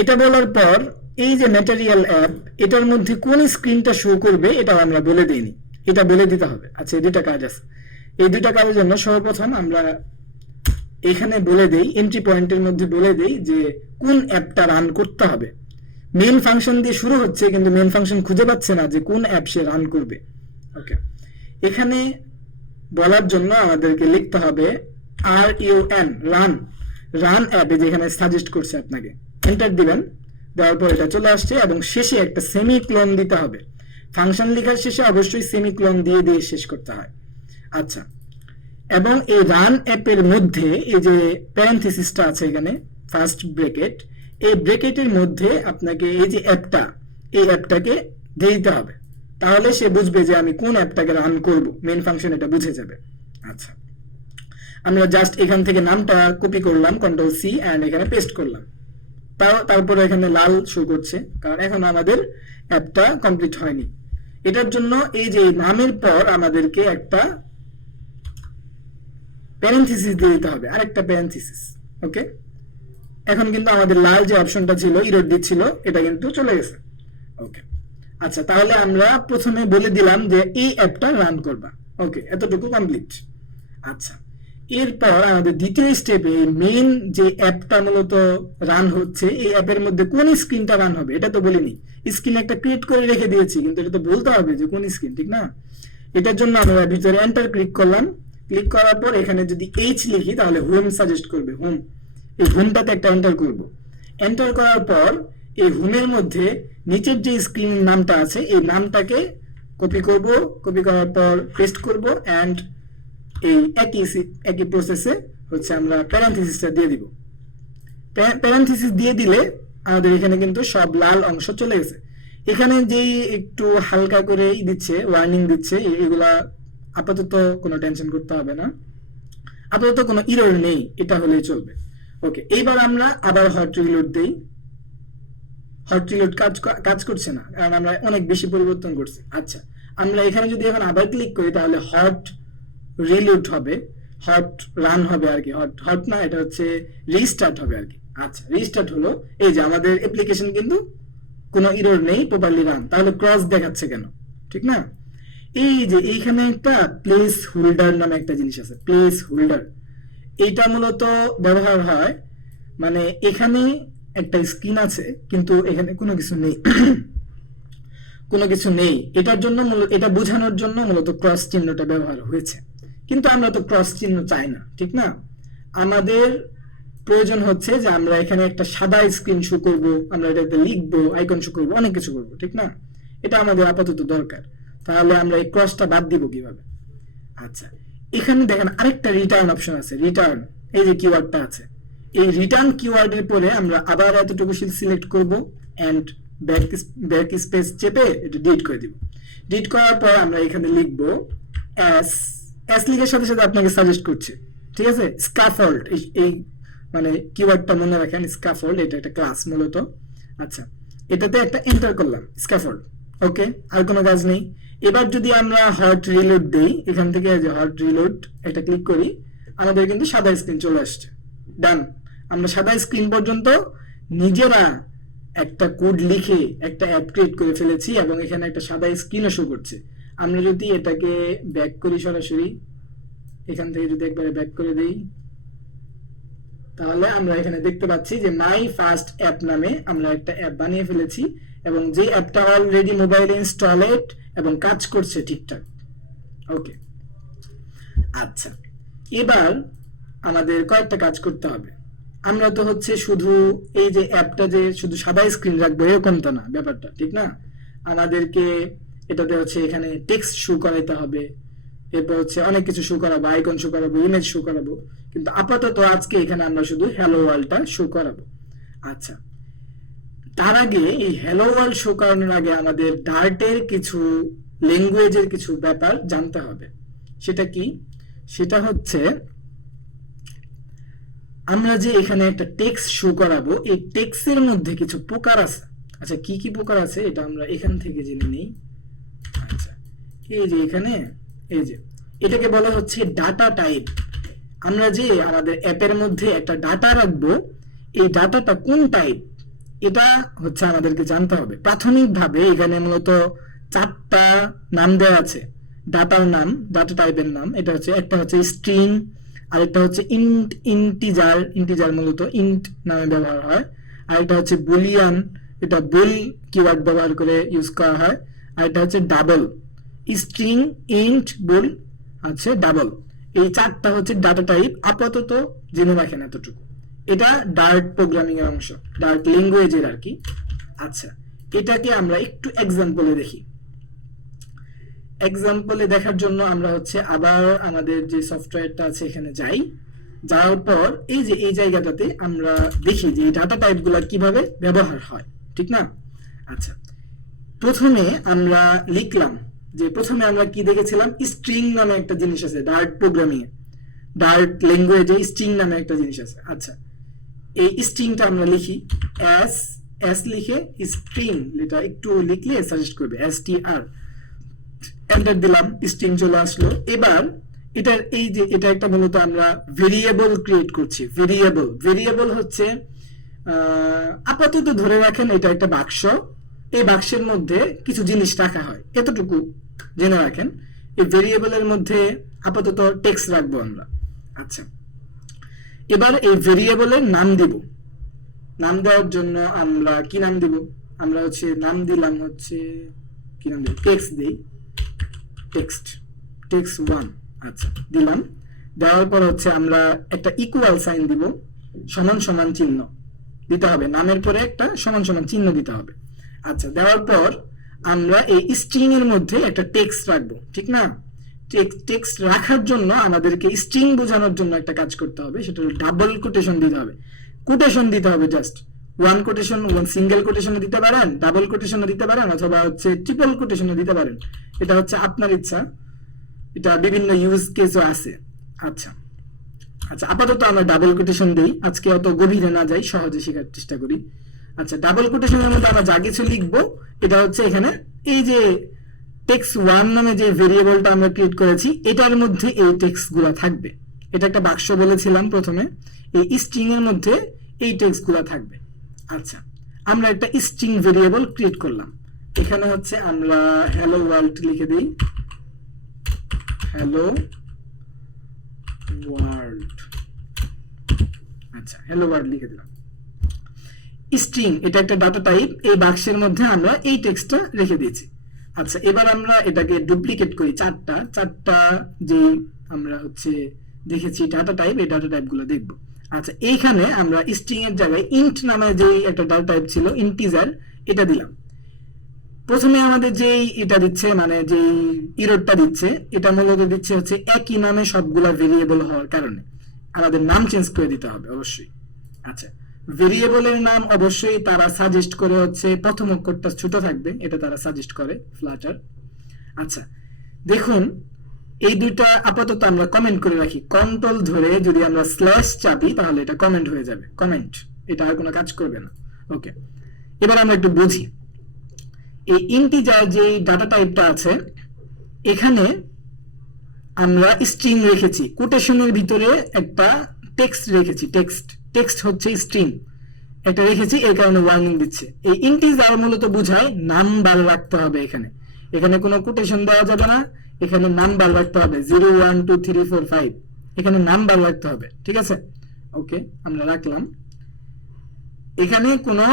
এটা বলার পর এই যে ম্যাটেরিয়াল অ্যাপ, এটার মধ্যে কোন স্ক্রিনটা শো করবে এটাও আমরা বলে দিইনি, এটা বলে দিতে হবে। আচ্ছা, এই দুটা কাজ আছে। এই দুটা কাজের জন্য সর্বপ্রথম আমরা এখানে বলে দেই, এন্ট্রি পয়েন্টের মধ্যে বলে দেই যে কোন অ্যাপটা রান করতে হবে। মেইন ফাংশন দিয়ে শুরু হচ্ছে, কিন্তু মেইন ফাংশন খুঁজে পাচ্ছে না যে কোন অ্যাপ সে রান করবে, ওকে। এখানে বলার জন্য আমাদেরকে লিখতে হবে RUN, রান, রান অ্যাপে যেখানে সাজেস্ট করছে আপনাকে, এন্টার দিবেন। দেওয়ার পর এটা চলে আসছে, এবং শেষে একটা সেমিক্লোন দিতে হবে। ফাংশন লেখার শেষে অবশ্যই সেমিক্লোন দিয়ে দিয়ে শেষ করতে হয়। আচ্ছা, এবং এই রান অ্যাপের মধ্যে এই যে প্যারেনথেসিসটা আছে এখানে, ফার্স্ট ব্র্যাকেট, এই ব্র্যাকেটের মধ্যে আপনাকে এই যে অ্যাপটা, এই অ্যাপটাকে দিয়ে দিতে হবে, তাহলে সে বুঝবে যে আমি কোন অ্যাপটাকে রান করব, মেইন ফাংশন এটা বুঝে যাবে। আচ্ছা, আমরা জাস্ট এখান থেকে নামটা কপি করলাম, Ctrl+C, এন্ড এখানে পেস্ট করলাম। তারপরে এখানে লাল শো করছে, কারণ এখন আমাদের অ্যাপটা কমপ্লিট হয়নি। এটার জন্য এই যে নামের পর আমাদেরকে একটা প্যারেনথেসিস দিয়ে দিতে হবে, আরেকটা প্যারেনথেসিস, ওকে। এখন কিন্তু আমাদের লাল যে অপশনটা ছিল, ইরর দিচ্ছিল, এটা কিন্তু চলে গেছে, ওকে। আচ্ছা, তাহলে আমরা প্রথমে বলে দিলাম যে এই অ্যাপটা রান করবা, ওকে, এতটুকু কমপ্লিট। আচ্ছা, এরপর আমাদের দ্বিতীয় স্টেপে মেইন যে অ্যাপটা মূলত রান হচ্ছে, এই অ্যাপের মধ্যে কোন স্ক্রিনটা রান হবে এটা তো বলিনি। স্ক্রিন একটা ক্রিয়েট করে রেখে দিয়েছি, কিন্তু এটা তো বলতে হবে যে কোন স্ক্রিন, ঠিক না? এটার জন্য আমরা ভিতরে এন্টার ক্লিক করলাম। ক্লিক করার পর এখানে যদি H লিখি তাহলে হোম সাজেস্ট করবে, হোম। এই হোমটাতে একটা এন্টার করব। এন্টার করার পর এই হোমের মধ্যে নিচের যে স্ক্রিনের নামটা আছে, এই নামটাকে কপি করব, কপি করার পর পেস্ট করব, এন্ড এই একই প্রসেসে হচ্ছে আমরা প্যারেনথেসিসটা দিয়ে দিব। প্যারেনথেসিস দিয়ে দিলে আমাদের এখানে কিন্তু সব লাল অংশ চলে গেছে। এখানে যেই একটু হালকা করে দিচ্ছে, ওয়ার্নিং দিচ্ছে, এগুলা আপাতত কোনো টেনশন করতে হবে না, আপাতত কোনো ইরর নেই, এটা হলেই চলবে, ওকে। এইবার আমরা আবার হট রিলোড দেই। হট রিলোড কাজ করছে না, কারণ আমরা অনেক বেশি পরিবর্তন করছি। আচ্ছা, আমরা এখানে যদি এখন আবার ক্লিক করি তাহলে হট রিলোড হবে, হট রান হবে আর কি, হট না, এটা হচ্ছে রিস্টার্ট হবে আর কি। আচ্ছা, রিস্টার্ট হলো, এই যে আমাদের অ্যাপ্লিকেশন কিন্তু কোনো এরর নেই, প্রপারলি রান, তাহলে ক্রস দেখাচ্ছে কেন? ঠিক না? এই যে এইখানে একটা প্লেস হোল্ডার নামে একটা জিনিস আছে, প্লেস হোল্ডার। এইটা মূলত ব্যবহার হয় মানে এখানে একটা স্ক্রিন আছে কিন্তু এখানে কোনো কিছু নেই কোনো কিছু নেই, এটার জন্য এটা বোঝানোর জন্য মূলত ক্রস চিহ্নটা ব্যবহার হয়েছে। কিন্তু আমরা তো ক্রস চিহ্ন চাই না, ঠিক না? আমাদের প্রয়োজন হচ্ছে যে আমরা এখানে একটা সাদা স্ক্রিন শো করব, আমরা এটাতে লিখবো, আইকন শো করবো, অনেক কিছু করবো, ঠিক না? এটা আমাদের আপাতত দরকার। তাহলে আমরা এই ক্রসটা বাদ দিব কিভাবে? আচ্ছা, এখানে দেখেন আরেকটা রিটার্ন অপশন আছে, রিটার্ন, এই যে কিওয়ার্ডটা আছে, এই রিটার্ন কিওয়ার্ডের পরে আমরা আবার এতটুকু সিলেক্ট করব এন্ড ব্যাক স্পেস চেপে এটা ডিলিট করে দিব। ডিলিট করার পর আমরা এখানে লিখব এস লিখার সাথে সাথে আপনাকে সাজেস্ট করছে, ঠিক আছে, স্ক্যাফোল্ড, এই মানে কিওয়ার্ডটা মনে রাখেন, স্ক্যাফোল্ড, এটা একটা ক্লাস মূলত। আচ্ছা, এটাতে একটা এন্টার করলাম, স্ক্যাফোল্ড, ওকে, আর কোনো কাজ নেই। এবার যদি আমরা হট রিলোড দেই, এখান থেকে যে হট রিলোড এটা ক্লিক করি, আমাদের কিন্তু সাদা স্ক্রিন চলে আসছে। ডান, আমরা সাদা স্ক্রিন পর্যন্ত নিজেরা একটা কোড লিখে একটা অ্যাপ ক্রিয়েট করে ফেলেছি এবং এখানে একটা সাদা স্ক্রিনও শো করছে। আমরা যদি এটাকে ব্যাক করি সরাসরি, এখান থেকে যদি একবারে ব্যাক করে দেই, তাহলে আমরা এখানে দেখতে পাচ্ছি যে মাই ফার্স্ট অ্যাপ নামে আমরা একটা অ্যাপ বানিয়ে ফেলেছি এবং যে অ্যাপটা অলরেডি মোবাইলে ইনস্টলেড এবং কাজ করছে ঠিকঠাক। ওকে, আচ্ছা, এবার আমাদের কয়েকটা কাজ করতে হবে। আমরা তো হচ্ছে শুধু এই যে অ্যাপটা যে শুধু সাদা স্ক্রিন রাখবো এরকম তো না ব্যাপারটা, ঠিক না? আমাদেরকে এটাতে হচ্ছে এখানে টেক্সট শো করাইতে হবে, এরপর হচ্ছে অনেক কিছু শো করাবো, আইকন শো করাবো, ইমেজ শো করাবো, কিন্তু আপাতত আজকে এখানে আমরা শুধু হ্যালো ওয়ার্ল্ডটা শো করাবো। আচ্ছা, তার আগে এই হ্যালো ওয়ার্ল্ড শো করানোর আগে আমাদের ডার্টের কিছু ল্যাঙ্গুয়েজের কিছু ব্যাপার জানতে হবে। সেটা কি? সেটা হচ্ছে আমরা যে এখানে একটা টেক্সট শো করাবো, এই টেক্সটের মধ্যে কিছু প্রকার আছে। আচ্ছা, কি কি প্রকার আছে এটা আমরা এখান থেকে জেনে নিই। আচ্ছা, এই যে এখানে এই যে এটাকে বলা হচ্ছে ডাটা টাইপ। আমরা যে আমাদের অ্যাপের মধ্যে একটা ডাটা রাখবো, এই ডাটাটা কোন টাইপ এটা হচ্ছে আমাদেরকে জানতে হবে। প্রাথমিকভাবে এখানে মূলত 4টা নাম দেওয়া আছে ডাটার নাম, ডাটা টাইপের নাম। এটা হচ্ছে একটা হচ্ছে স্ট্রিং, আরেকটা হচ্ছে ইন্টিজার, ইন্টিজার মূলত ইন্ট নামে ব্যবহার হয়। আরেকটা হচ্ছে বুলিয়ান, এটা বুল কিওয়ার্ড ব্যবহার করে ইউজ করা হয়। আরেকটা হচ্ছে ডাবল, স্ট্রিং, ইন্ট, বুল, আছে ডাবল। এই 4টা হচ্ছে ডাটা টাইপ, আপাতত জেনে রাখেন এতটুকু। এটা ডার্ট প্রোগ্রামিং এর অংশ, ডার্ট ল্যাঙ্গুয়েজের আর কি। আচ্ছা, এটাকে আমরা একটু এক্সাম্পলে দেখি। এক্সাম্পলে দেখার জন্য আমরা হচ্ছে আবার আমাদের যে সফটওয়্যারটা আছে এখানে যাই, যাওয়ার পর এই যে এই জায়গাটাতে আমরা দেখি যে এই ডাটা টাইপগুলো কিভাবে ব্যবহার হয়, ঠিক না? আচ্ছা, প্রথমে আমরা লিখলাম যে প্রথমে আমরা কি দেখেছিলাম, স্ট্রিং নামে একটা জিনিস আছে ডার্ট প্রোগ্রামিং এ, ডার্ট ল্যাঙ্গুয়েজে স্ট্রিং নামে একটা জিনিস আছে। আচ্ছা, এই স্ট্রিংটা আমরা লিখি এস লিখে স্ট্রিং, এটা একটু লিখলে সাজেস্ট করবে STR, এন্টার দিলাম, স্ট্রিং চলে আসলো। এবার এটার এই যে এটা একটা মূলত আমরা ভেরিয়েবল ক্রিয়েট করছি। ভেরিয়েবল হচ্ছে আপাতত ধরে রাখেন এটা একটা বাক্স, এই বাক্সের মধ্যে কিছু জিনিস রাখা হয়, এতটুকু জেনে রাখেন। এই ভেরিয়েবলের মধ্যে আপাতত টেক্সট রাখবো আমরা। আচ্ছা, এবার এই ভেরিয়েবলের নাম দিব। নাম দেওয়ার জন্য আমরা কি নাম দিব? আমরা হচ্ছে নাম দিলাম হচ্ছে কি নাম দিই, টেক্সট দিই, টেক্সট 1। আচ্ছা, দিলাম। দেওয়ার পর হচ্ছে আমরা একটা ইকুয়াল সাইন দিব, সমান সমান চিহ্ন দিতে হবে, নামের পরে একটা সমান সমান চিহ্ন দিতে হবে। আচ্ছা, দেওয়ার পর আমরা এই স্ট্রিং এর মধ্যে একটা টেক্সট রাখবো, ঠিক না? টেক্সট রাখার জন্য আমাদেরকে স্ট্রিং বোঝানোর জন্য একটা কাজ করতে হবে, সেটা হলো ডাবল কোটেশন দিতে হবে। কোটেশন দিতে হবে, জাস্ট ওয়ান কোটেশন, সিঙ্গেল কোটেশনে দিতে পারেন, ডাবল কোটেশনে দিতে পারেন, অথবা হচ্ছে ট্রিপল কোটেশনে দিতে পারেন। এটা হচ্ছে আপনার ইচ্ছা, এটা বিভিন্ন ইউজ কেসও আছে। আচ্ছা আচ্ছা, আপাতত আমরা ডাবল কোটেশন দেই, আজকে অত গভীরে না যাই, সহজে শেখার চেষ্টা করি। আচ্ছা, ডাবল কোটেশনের মধ্যে আমরা যা কিছু লিখবো এটা হচ্ছে এখানে এই যে টেক্সট 1 নামে যে ভেরিয়েবলটা আমরা ক্রিয়েট করেছি এটার মধ্যে এই টেক্সট গুলা থাকবে। এটা একটা বাক্স বলেছিলাম প্রথমে, এই স্ট্রিং এর মধ্যে এই টেক্সট গুলা থাকবে। আচ্ছা, আমরা একটা স্ট্রিং ভেরিয়েবল ক্রিয়েট করলাম। এখানে হচ্ছে আমরা হ্যালো ওয়ার্ল্ড লিখে দিই, হ্যালো ওয়ার্ল্ড। আচ্ছা, হ্যালো ওয়ার্ল্ড লিখে দিলাম। স্ট্রিং এটা একটা ডাটা টাইপ, এই বাক্সের মধ্যে আমরা এই টেক্সটটা রেখে দিয়েছি। আচ্ছা, এবার আমরা এটাকে ডুপ্লিকেট করি, চারটা যে আমরা হচ্ছে দেখেছি ডাটা টাইপ, এই ডাটা টাইপ গুলো দেখবো। আচ্ছা, এইখানে আমরা স্ট্রিং এর জায়গায় ইন্ট নামে যে একটা ডাটা টাইপ ছিল, ইন্টিজার, এটা দিলাম। প্রথমে আমাদের যেই এটা দিচ্ছে, মানে যেই ইরোডটা দিচ্ছে, এটা মূলত দিচ্ছে হচ্ছে একই নামে সবগুলা ভেরিয়েবল হওয়ার কারণে আমাদের নাম চেঞ্জ করে দিতে হবে অবশ্যই। আচ্ছা, ভেরিয়েবলের নাম অবশ্যই তারা সাজেস্ট করে হচ্ছে প্রথম অক্ষরটা ছোট থাকবে, এটা তারা সাজেস্ট করে ফ্লাটার। আচ্ছা, দেখুন এই দুইটা আপাতত আমরা কমেন্ট করে রাখি, কন্ট্রোল ধরে যদি আমরা স্ল্যাশ চাপি তাহলে এটা কমেন্ট হয়ে যাবে, কমেন্ট, এটা আর কোনো কাজ করবে না। ওকে, এবার আমরা একটু বুঝি। এই ইন্টিজার যে ডাটা টাইপটা আছে, এখানে আমরা স্ট্রিং রেখেছি, কোটেশনের ভিতরে একটা টেক্সট রেখেছি, টেক্সট হচ্ছে স্ট্রিং, এটা রেখেছি, এই কারণে ওয়ার্নিং দিচ্ছে। এই ইন্টিজার মূলত বোঝায় নাম্বার রাখতে হবে, এখানে কোনো কোটেশন দেওয়া যাবে না, এখানে নাম্বার রাখতে হবে 0 1 2 3 4 5, এখানে নাম্বার রাখতে হবে, ঠিক আছে? ওকে, আমরা রাখলাম। এখানে কোনো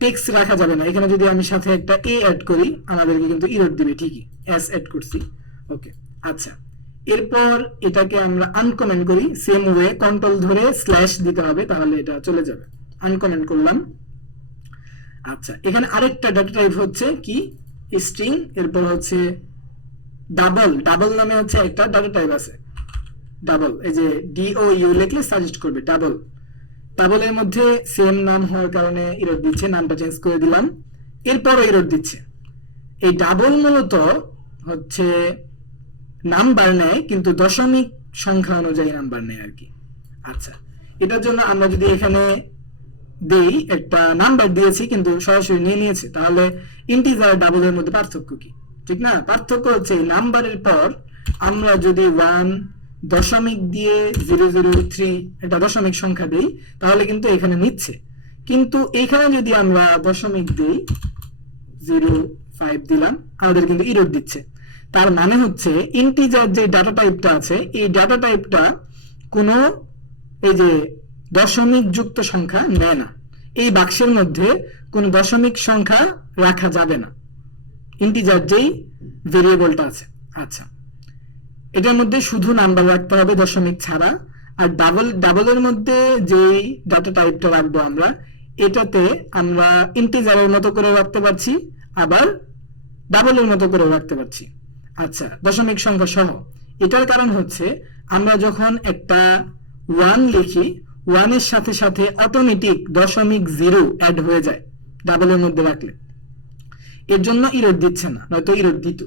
টেক্সট রাখা যাবে না, এখানে যদি আমি সাথে একটা এ অ্যাড করি আমাদেরকে কিন্তু এরর দিবে, ঠিকই এস অ্যাড করছি। ওকে, আচ্ছা, এরপর এটাকে আমরা আনকমেন্ট করি, সেম ওয়ে কন্ট্রোল ধরে স্ল্যাশ দিতে হবে, তাহলে এটা চলে যাবে। আনকমেন্ট করলাম। আচ্ছা, এখানে আরেকটা ডাটা টাইপ হচ্ছে কি, স্ট্রিং, এরপর হচ্ছে ডাবল নামে হচ্ছে একটা ডাটা টাইপ আছে, ডাবল, এই যে DOU লিখলে সাজেস্ট করবে ডাবলের মধ্যে সেম নাম হওয়ার কারণে এরর দিচ্ছে, নামটা চেঞ্জ করে দিলাম, এরপরও এরর দিচ্ছে। এই ডাবল মূলত হচ্ছে নাম্বার নেয়, কিন্তু দশমিক সংখ্যা অনুযায়ী নাম্বার নেয় আর কি। আচ্ছা, এটার জন্য আমরা যদি এখানে দেই, একটা নাম্বার দিয়েছি কিন্তু সরাসরি নিয়ে নিয়েছে, তাহলে ইন্টিজার ডাবলের মধ্যে পার্থক্য কি? ঠিক না? পার্থক্য হচ্ছে এই নাম্বারের পর আমরা যদি 1 দশমিক দিয়ে 003 এটা দশমিক সংখ্যা দেই, তাহলে কিন্তু এখানে নিচ্ছে, কিন্তু এখানে যদি আমরা দশমিক দেই 05 দিলাম, আমাদের কিন্তু এরর দিচ্ছে। তার মানে হচ্ছে ইন্টিজার যে ডাটা টাইপটা আছে, এই ডাটা টাইপটা কোনো এই যে দশমিক যুক্ত সংখ্যা নেয় না, এই বাক্সের মধ্যে কোনো দশমিক সংখ্যা রাখা যাবে না, ইন্টিজার যেই ভেরিয়েবলটা আছে। আচ্ছা, এটার মধ্যে শুধু নাম্বার রাখতে হবে দশমিক ছাড়া। আর ডাবলের মধ্যে যেই ডাটা টাইপটা রাখবো আমরা, এটাতে আমরা ইন্টিজারের মতো করে রাখতে পারছি, আবার ডাবলের মতো করে রাখতে পারছি। আচ্ছা, দশমিক সংখ্যা সহ। এটার কারণ হচ্ছে আমরা যখন একটা 1 লিখি, 1 এর সাথে সাথে অটোমেটিক দশমিক 0 অ্যাড হয়ে যায় ডাবলের মধ্যে রাখলে, এর জন্য এরর দিচ্ছে না, নয়তো এরর দিত।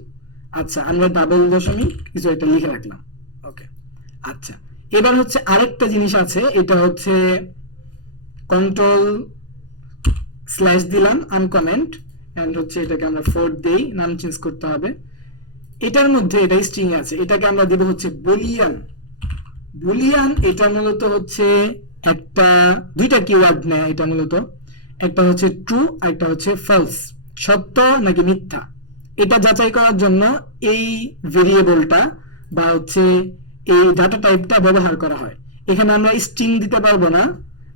আচ্ছা, আমরা ডাবল দশমিক কিছু একটা লিখে রাখলাম। ওকে, আচ্ছা, এবার হচ্ছে আরেকটা জিনিস আছে, এটা হচ্ছে কন্ট্রোল স্ল্যাশ দিলাম, আনকমেন্ট, এন্ড হচ্ছে এটাকে আমরা 4 দেই, নাম চেঞ্জ করতে হবে। এটার মধ্যে এটা স্ট্রিং আছে, এটাকে আমরা দেব হচ্ছে বুলিয়ান। এটা মূলত হচ্ছে একটা দুইটা কিওয়ার্ড নেয়, এটা মূলত একটা হচ্ছে ট্রু আর একটা হচ্ছে ফলস, সত্য নাকি মিথ্যা, এটা যাচাই করার জন্য এই ভেরিয়েবলটা বা হচ্ছে এই ডাটা টাইপটা ব্যবহার করা হয়। এখানে আমরা স্ট্রিং দিতে পারবো না,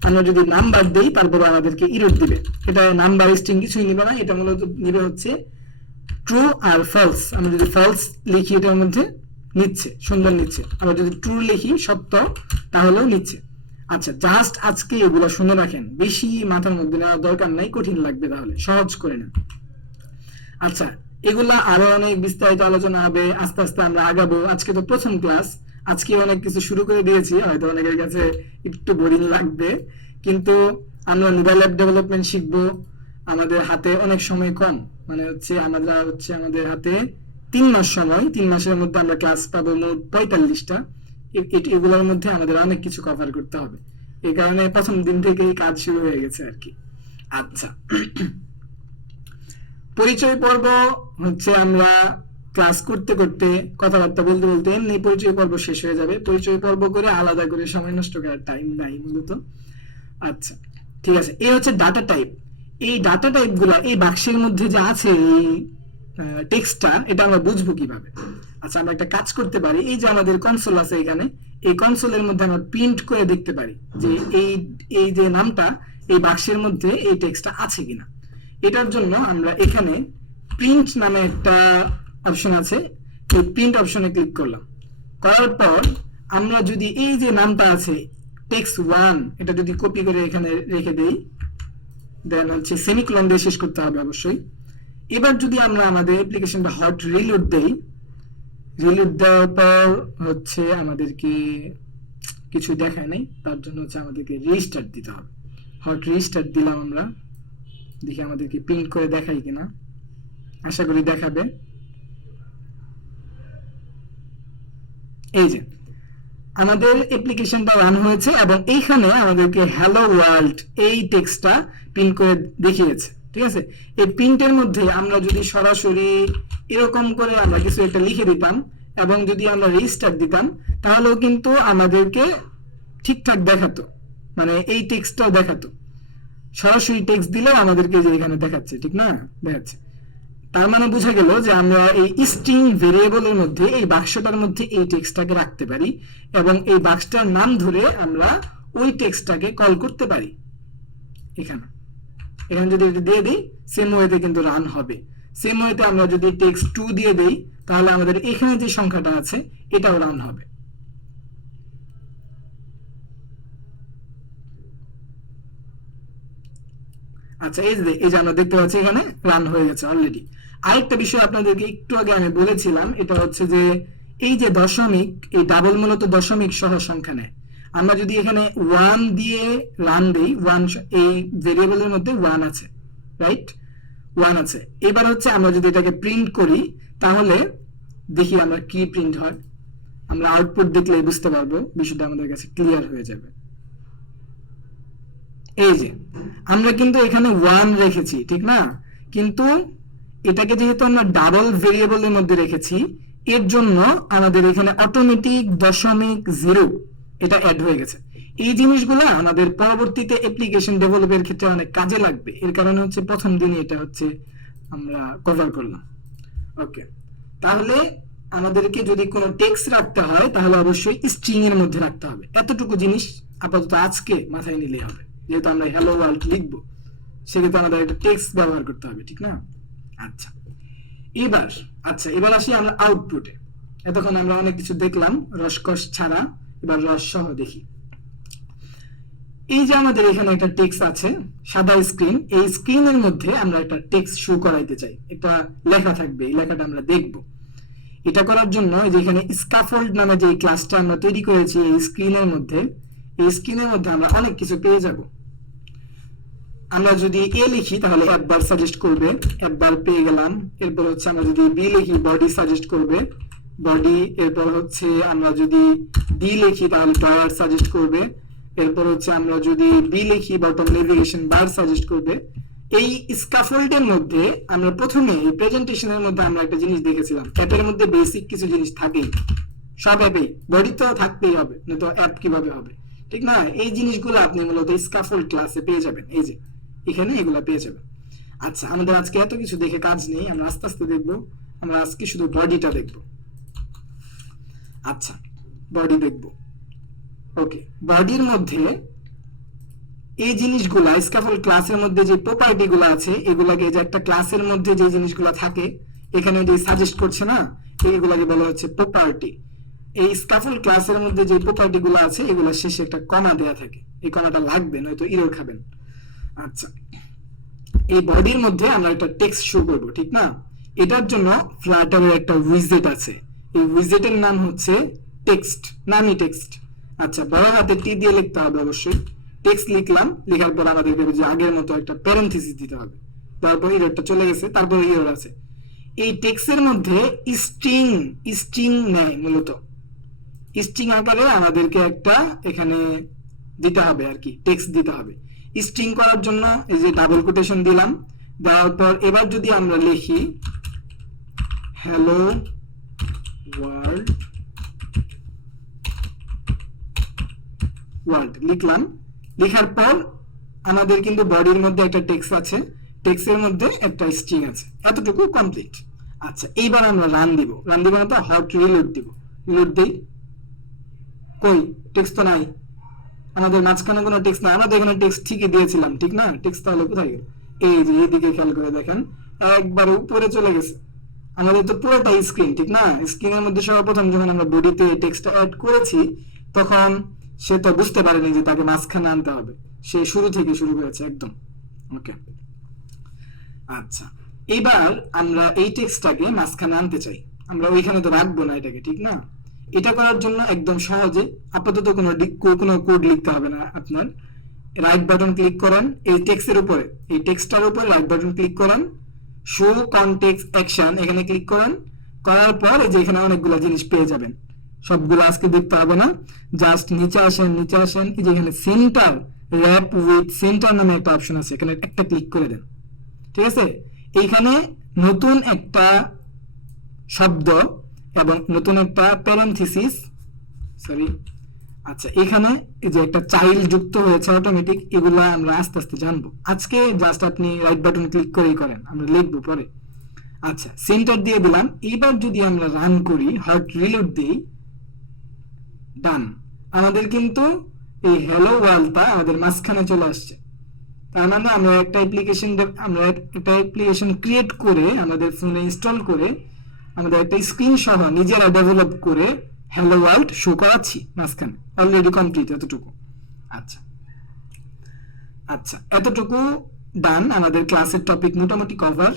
আমরা যদি নাম্বার দেই তারপরে আমাদেরকে এরর দিবে। এটা নাম্বার স্ট্রিং কিছুই নিবে না, এটা মূলত নিবে হচ্ছে ট্রু আর ফলস। আমরা যদি ফলস লিখি এটার মধ্যে নিচ্ছে, সুন্দর নিচ্ছে, আমরা যদি ট্রু লিখি সত্য তাহলেও নিচ্ছে। আচ্ছা, জাস্ট আজকে এগুলো শুনে রাখেন, বেশি মাথার মধ্যে নেওয়ার দরকার নাই, কঠিন লাগবে, তাহলে সহজ করে নেন। আচ্ছা, এগুলা আরো অনেক বিস্তারিত আলোচনা হবে, আস্তে আস্তে আমরা আগাবো। আজকে তো প্রথম ক্লাস, আজকে অনেক কিছু শুরু করে দিয়েছি, হয়তো অনেকের কাছে একটু বোরিং লাগবে, কিন্তু আমরা মোবাইল অ্যাপ ডেভেলপমেন্ট শিখবো, আমাদের হাতে অনেক সময় কম, মানে হচ্ছে আমাদের হাতে 3 মাস সময়, 3 মাসের মধ্যে আমরা ক্লাস পাবো মোট 45টা। এগুলোর মধ্যে আমাদের অনেক কিছু কভার করতে হবে, এই কারণে প্রথম দিন থেকেই কাজ শুরু হয়ে গেছে আর কি। আচ্ছা, পরিচয় পর্ব হচ্ছে আমরা ক্লাস করতে করতে কথাবার্তা বলতে বলতে এমনি পরিচয় পর্ব শেষ হয়ে যাবে, পরিচয় পর্ব করে আলাদা করে সময় নষ্ট করার টাইম নাই মূলত। আচ্ছা, ঠিক আছে, এই হচ্ছে ডাটা টাইপ। এই ডাটা টাইপগুলো এই বাক্সের মধ্যে যে আছে এই টেক্সটটা, এটা আমরা বুঝবো কিভাবে? আচ্ছা, আমরা একটা কাজ করতে পারি। এই যে আমাদের কনসোল আছে এখানে, এই কনসোলের মধ্যে আমরা প্রিন্ট করে দেখতে পারি যে এই এই যে নামটা এই বাক্সের মধ্যে এই টেক্সটটা আছে কিনা। এটার জন্য আমরা এখানে প্রিন্ট নামে একটা অপশন আছে, এই প্রিন্ট অপশনে ক্লিক করলাম। করার পর আমরা যদি এই যে নামটা আছে টেক্সট 1, এটা যদি কপি করে এখানে রেখে দেই, দেন হচ্ছে সেমিকোলন দিয়ে শেষ করতে হবে অবশ্যই। এবার যদি আমরা আমাদের অ্যাপ্লিকেশনটা হট রিলোড দেই, রিলোড দেওয়ার পর হচ্ছে আমাদেরকে কিছু দেখায় নেই, তার জন্য হচ্ছে আমাদেরকে রিস্টার্ট দিতে হবে। হট রিস্টার্ট দিলাম আমরা, দেখি আমাদেরকে প্রিন্ট করে দেখাই কিনা, আশা করি দেখাবে। এই যে আমাদের অ্যাপ্লিকেশনটা রান হয়েছে এবং এইখানে আমাদেরকে হ্যালো ওয়ার্ল্ড এই টেক্সটটা প্রিন্ট করে দেখিয়েছে। ঠিক আছে, এই প্রিন্টের মধ্যে আমরা যদি সরাসরি এরকম করে আমরা কিছু একটা লিখে দিতাম এবং যদি আমরা রেজিস্টার দিতাম, তাহলেও কিন্তু আমাদেরকে ঠিকঠাক দেখাতো, মানে এই টেক্সটটাও দেখাতো। সরাসরি টেক্সট দিলেও আমাদেরকে যে এখানে দেখাচ্ছে, ঠিক না, দেখাচ্ছে। তার মানে বোঝা গেল যে আমরা এই স্ট্রিং ভেরিয়েবলের মধ্যে এই বাক্সটার মধ্যে এই টেক্সটটাকে রাখতে পারি এবং এই বাক্সটার নাম ধরে আমরা ওই টেক্সটটাকে কল করতে পারি। এখানে যদি এটা দিয়ে দিই, সেম ওয়েতে কিন্তু রান হবে। সেম ওয়েতে আমরা যদি টেক্সট 2 দিয়ে দেই, তাহলে আমাদের এখানে যে সংখ্যাটা আছে এটাও রান হবে। আচ্ছা, এই যে আমরা দেখতে পাচ্ছি এখানে রান হয়ে গেছে অলরেডি। আরেকটা বিষয় আপনাদেরকে একটু আগে আমি বলেছিলাম, এটা হচ্ছে যে এই যে দশমিক, এই ডাবল মূলত দশমিক সহ সংখ্যা নেয়। আমরা যদি এখানে 1 দিয়ে রান দেই, 1 এই ভেরিয়েবলের মধ্যে 1 আছে, রাইট, 1 আছে। এবার হচ্ছে আমরা যদি এটাকে প্রিন্ট করি, তাহলে দেখি আমরা কি প্রিন্ট হয়। আমরা আউটপুট দেখলেই বুঝতে পারবো, বিষয়টা আমাদের কাছে ক্লিয়ার হয়ে যাবে। এই যে আমরা কিন্তু এখানে 1 রেখেছি, ঠিক না, কিন্তু এটাকে যেহেতু আমরা ডাবল ভেরিয়েবলের মধ্যে রেখেছি, এর জন্য আমাদের এখানে অটোমেটিক 0.0 এটা অ্যাড হয়ে গেছে। এই জিনিসগুলো আমাদের পরবর্তীতে অ্যাপ্লিকেশন ডেভেলপের ক্ষেত্রে অনেক কাজে লাগবে। এর কারণে হচ্ছে প্রথম দিনে এটা হচ্ছে আমরা কভার করলাম। ওকে, তাহলে আমাদেরকে যদি কোনো টেক্সট রাখতে হয় তাহলে অবশ্যই স্ট্রিং এর মধ্যে রাখতে হবে। এতটুকু জিনিস আপাতত আজকে মাথায় নিলেই হবে। যেহেতু আমরা হ্যালো ওয়ার্ল্ড লিখবো, সেক্ষেত্রে আমাদের একটা টেক্সট ব্যবহার করতে হবে, ঠিক না। আচ্ছা, এবার আসি আমরা আউটপুটে। এতক্ষণ আমরা অনেক কিছু দেখলাম রসকস ছাড়া, এবার রস সহ দেখি। এই যে আমাদের এখানে একটা টেক্সট আছে, সাদা স্ক্রিন, এই স্ক্রিনের মধ্যে আমরা একটা টেক্সট শো করাইতে চাই, একটা লেখা থাকবে, এই লেখাটা আমরা দেখব। এটা করার জন্য যেখানে স্কাফোল্ড নামে যে ক্লাসটা আমরা তৈরি করেছি এই স্ক্রিনের মধ্যে, এই স্ক্রিনের মধ্যে আমরা অনেক কিছু পেয়ে যাব। আমরা যদি এ লিখি তাহলে একবার সাজেস্ট করবে, একবার পেয়ে গেলাম। এরপর হচ্ছে আমরা যদি বি লিখি বডি সাজেস্ট করবে, বডি। এরপর হচ্ছে আমরা যদি ডি লিখি তাহলে ডয়ার সাজেস্ট করবে। এরপর হচ্ছে আমরা যদি বি লিখি বটম নেভিগেশন বার সাজেস্ট করবে। এই স্কাফোল্ডের মধ্যে আমরা প্রথমে এই প্রেজেন্টেশনের মধ্যে আমরা একটা জিনিস দেখেছিলাম, অ্যাপের মধ্যে বেসিক কিছু জিনিস থাকেই, সব অ্যাপে বডি তো থাকতেই হবে, নয়তো অ্যাপ কিভাবে হবে, ঠিক না। এই জিনিসগুলো আপনি মূলত স্কাফোল্ড ক্লাসে পেয়ে যাবেন, এই যে এখানে এগুলা পেয়ে যাবেন। আচ্ছা, আমাদের আজকে এত কিছু দেখে কাজ নেই, আমরা আস্তে আস্তে দেখবো। আমরা আজকে শুধু বডিটা দেখবো। আচ্ছা, বডি দেখবো। ওকে, বডির মধ্যে এই জিনিসগুলা স্কাফোল্ড ক্লাসের মধ্যে যে প্রপার্টি গুলো আছে, এগুলাকে যে একটা ক্লাসের মধ্যে যে জিনিসগুলো থাকে এখানে যে সাজেস্ট করছে না, এইগুলাকে বলা হচ্ছে প্রপার্টি। এই স্কাফোল্ড ক্লাসের মধ্যে যে প্রপার্টি গুলো আছে এগুলো শেষে একটা কমা দেয়া থাকে, এই কমাটা লাগবে, নয়তো এরর খাবেন। আচ্ছা, এই বডির মধ্যে আমরা একটা টেক্সট শো করব, ঠিক না। এটার জন্য ফ্লাটারের একটা উইজেট আছে, এই উইজেটের নাম হচ্ছে টেক্সট, নামই টেক্সট। আচ্ছা, বড় হাতে টি দিয়ে লিখতে হবে অবশ্যই। টেক্সট লিখলাম, লেখার পর আমাদেরকে যে আগের মতো একটা প্যারেনথেসিস দিতে হবে, তারপর এররটা চলে গেছে, তারপর এরর আছে। এই টেক্সটের মধ্যে স্ট্রিং নেয়, মূলত স্ট্রিং আকারে আমাদেরকে একটা এখানে দিতে হবে আর কি, টেক্সট দিতে হবে। স্ট্রিং করার জন্য এই যে ডাবল কোটেশন দিলাম, দেওয়ার পর এবার যদি আমরা লিখি হ্যালো ওয়ার্ল্ড লিখলাম, লেখার পর আমাদের কিন্তু বডির মধ্যে একটা টেক্সট আছে, টেক্সটের মধ্যে একটা স্ট্রিং আছে, এতটুকু কমপ্লিট। আচ্ছা, এইবার আমরা রান দিব না তো হট রিলোড দিব। রিলোড দেই, কই টেক্সট তো নাই, আমাদের মাঝখানে কোনো টেক্সট নাই, আমরা তো এখানে টেক্সট ঠিকই দিয়েছিলাম, ঠিক না? টেক্সট তাহলে কোথায় গেল? এই যে এইদিকে খেয়াল করে দেখেন, একবার উপরে চলে গেছে। আমাদের তো পুরোটাই স্ক্রিন, ঠিক না? স্ক্রিনের মধ্যে সর্বপ্রথম যখন আমরা বডিতে টেক্সটটা অ্যাড করেছি, তখন সে তো বুঝতে পারেনি যে তাকে মাঝখানে আনতে হবে, সে শুরু থেকে শুরু করেছে একদম। ওকে, আচ্ছা, এবার আমরা এই টেক্সটটাকে মাঝখানে আনতে চাই, আমরা ওইখানে তো রাখবো না এটাকে, ঠিক না? এটা করার জন্য একদম সহজে, আপাতত কোনো কোড লিখতে হবে না আপনার। রাইট বাটন ক্লিক করেন এই টেক্সটের উপরে, এই টেক্সটটার উপরে রাইট বাটন ক্লিক করেন, শো কনটেক্সট অ্যাকশন এখানে ক্লিক করেন। করার পর এই যে এখানে অনেকগুলো জিনিস পেয়ে যাবেন, সবগুলো আজকে দেখতে হবে না, জাস্ট নিচে আসেন, এই যে এখানে সেন্টার র্যাপ উইথ সেন্টার নামে একটা অপশন আছে, এখানে একটা ক্লিক করে দেন। ঠিক আছে, এইখানে নতুন একটা শব্দ এবং নতুন একটা প্যারেনথিসিস, সরি, আচ্ছা, এখানে এই যে একটা চাইল্ড যুক্ত হয়েছে অটোমেটিক, এগুলো আমরা আস্তে আস্তে জানবো। আজকে জাস্ট আপনি রাইট বাটন ক্লিক করেই করেন, আমরা লিখবো পরে। আচ্ছা, সেন্টার দিয়ে দিলাম। এবার যদি আমরা রান করি, হট রিলোড দেই, ডান, আমাদের কিন্তু এই হ্যালো ওয়ার্ল্ডটা আমাদের মাঝখানে চলে আসছে। তার মানে আমরা একটা অ্যাপ্লিকেশন ক্রিয়েট করে আমাদের ফোনে ইনস্টল করে আমাদের একটা স্ক্রিন সহ নিজেরা ডেভেলপ করে হ্যালো ওয়ার্ল্ড শো করাচ্ছি মাঝখানে, অলরেডি কমপ্লিট এতটুকু। আচ্ছা আচ্ছা, এতটুকু ডান, আমাদের ক্লাসের টপিক মোটামুটি কভার।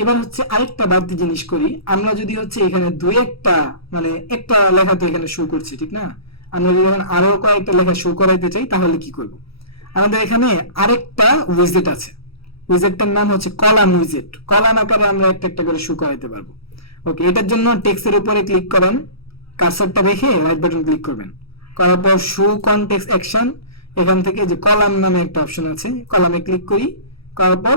এবার হচ্ছে আরেকটা বাড়তি জিনিস করি, আমরা যদি হচ্ছে এখানে দুই একটা মানে একটা লেখা তো এখানে শো করছি, ঠিক না? আমরা যদি এখন আরো কয়েকটা লেখা শো করাইতে চাই, তাহলে কি করব? আমাদের এখানে আরেকটা উইজেট আছে, উইজেটটার নাম হচ্ছে কলাম উইজেট। কলাম আকারে আমরা একটা একটা করে শো করাইতে পারবো। ওকে, এটার জন্য টেক্সটের উপরে ক্লিক করেন, কার্সরটা রেখে রাইট বাটন ক্লিক করবেন, করার পর শো কনটেক্সট অ্যাকশন, এখান থেকে যে কলাম নামে একটা অপশন আছে, কলামে ক্লিক করি। করার পর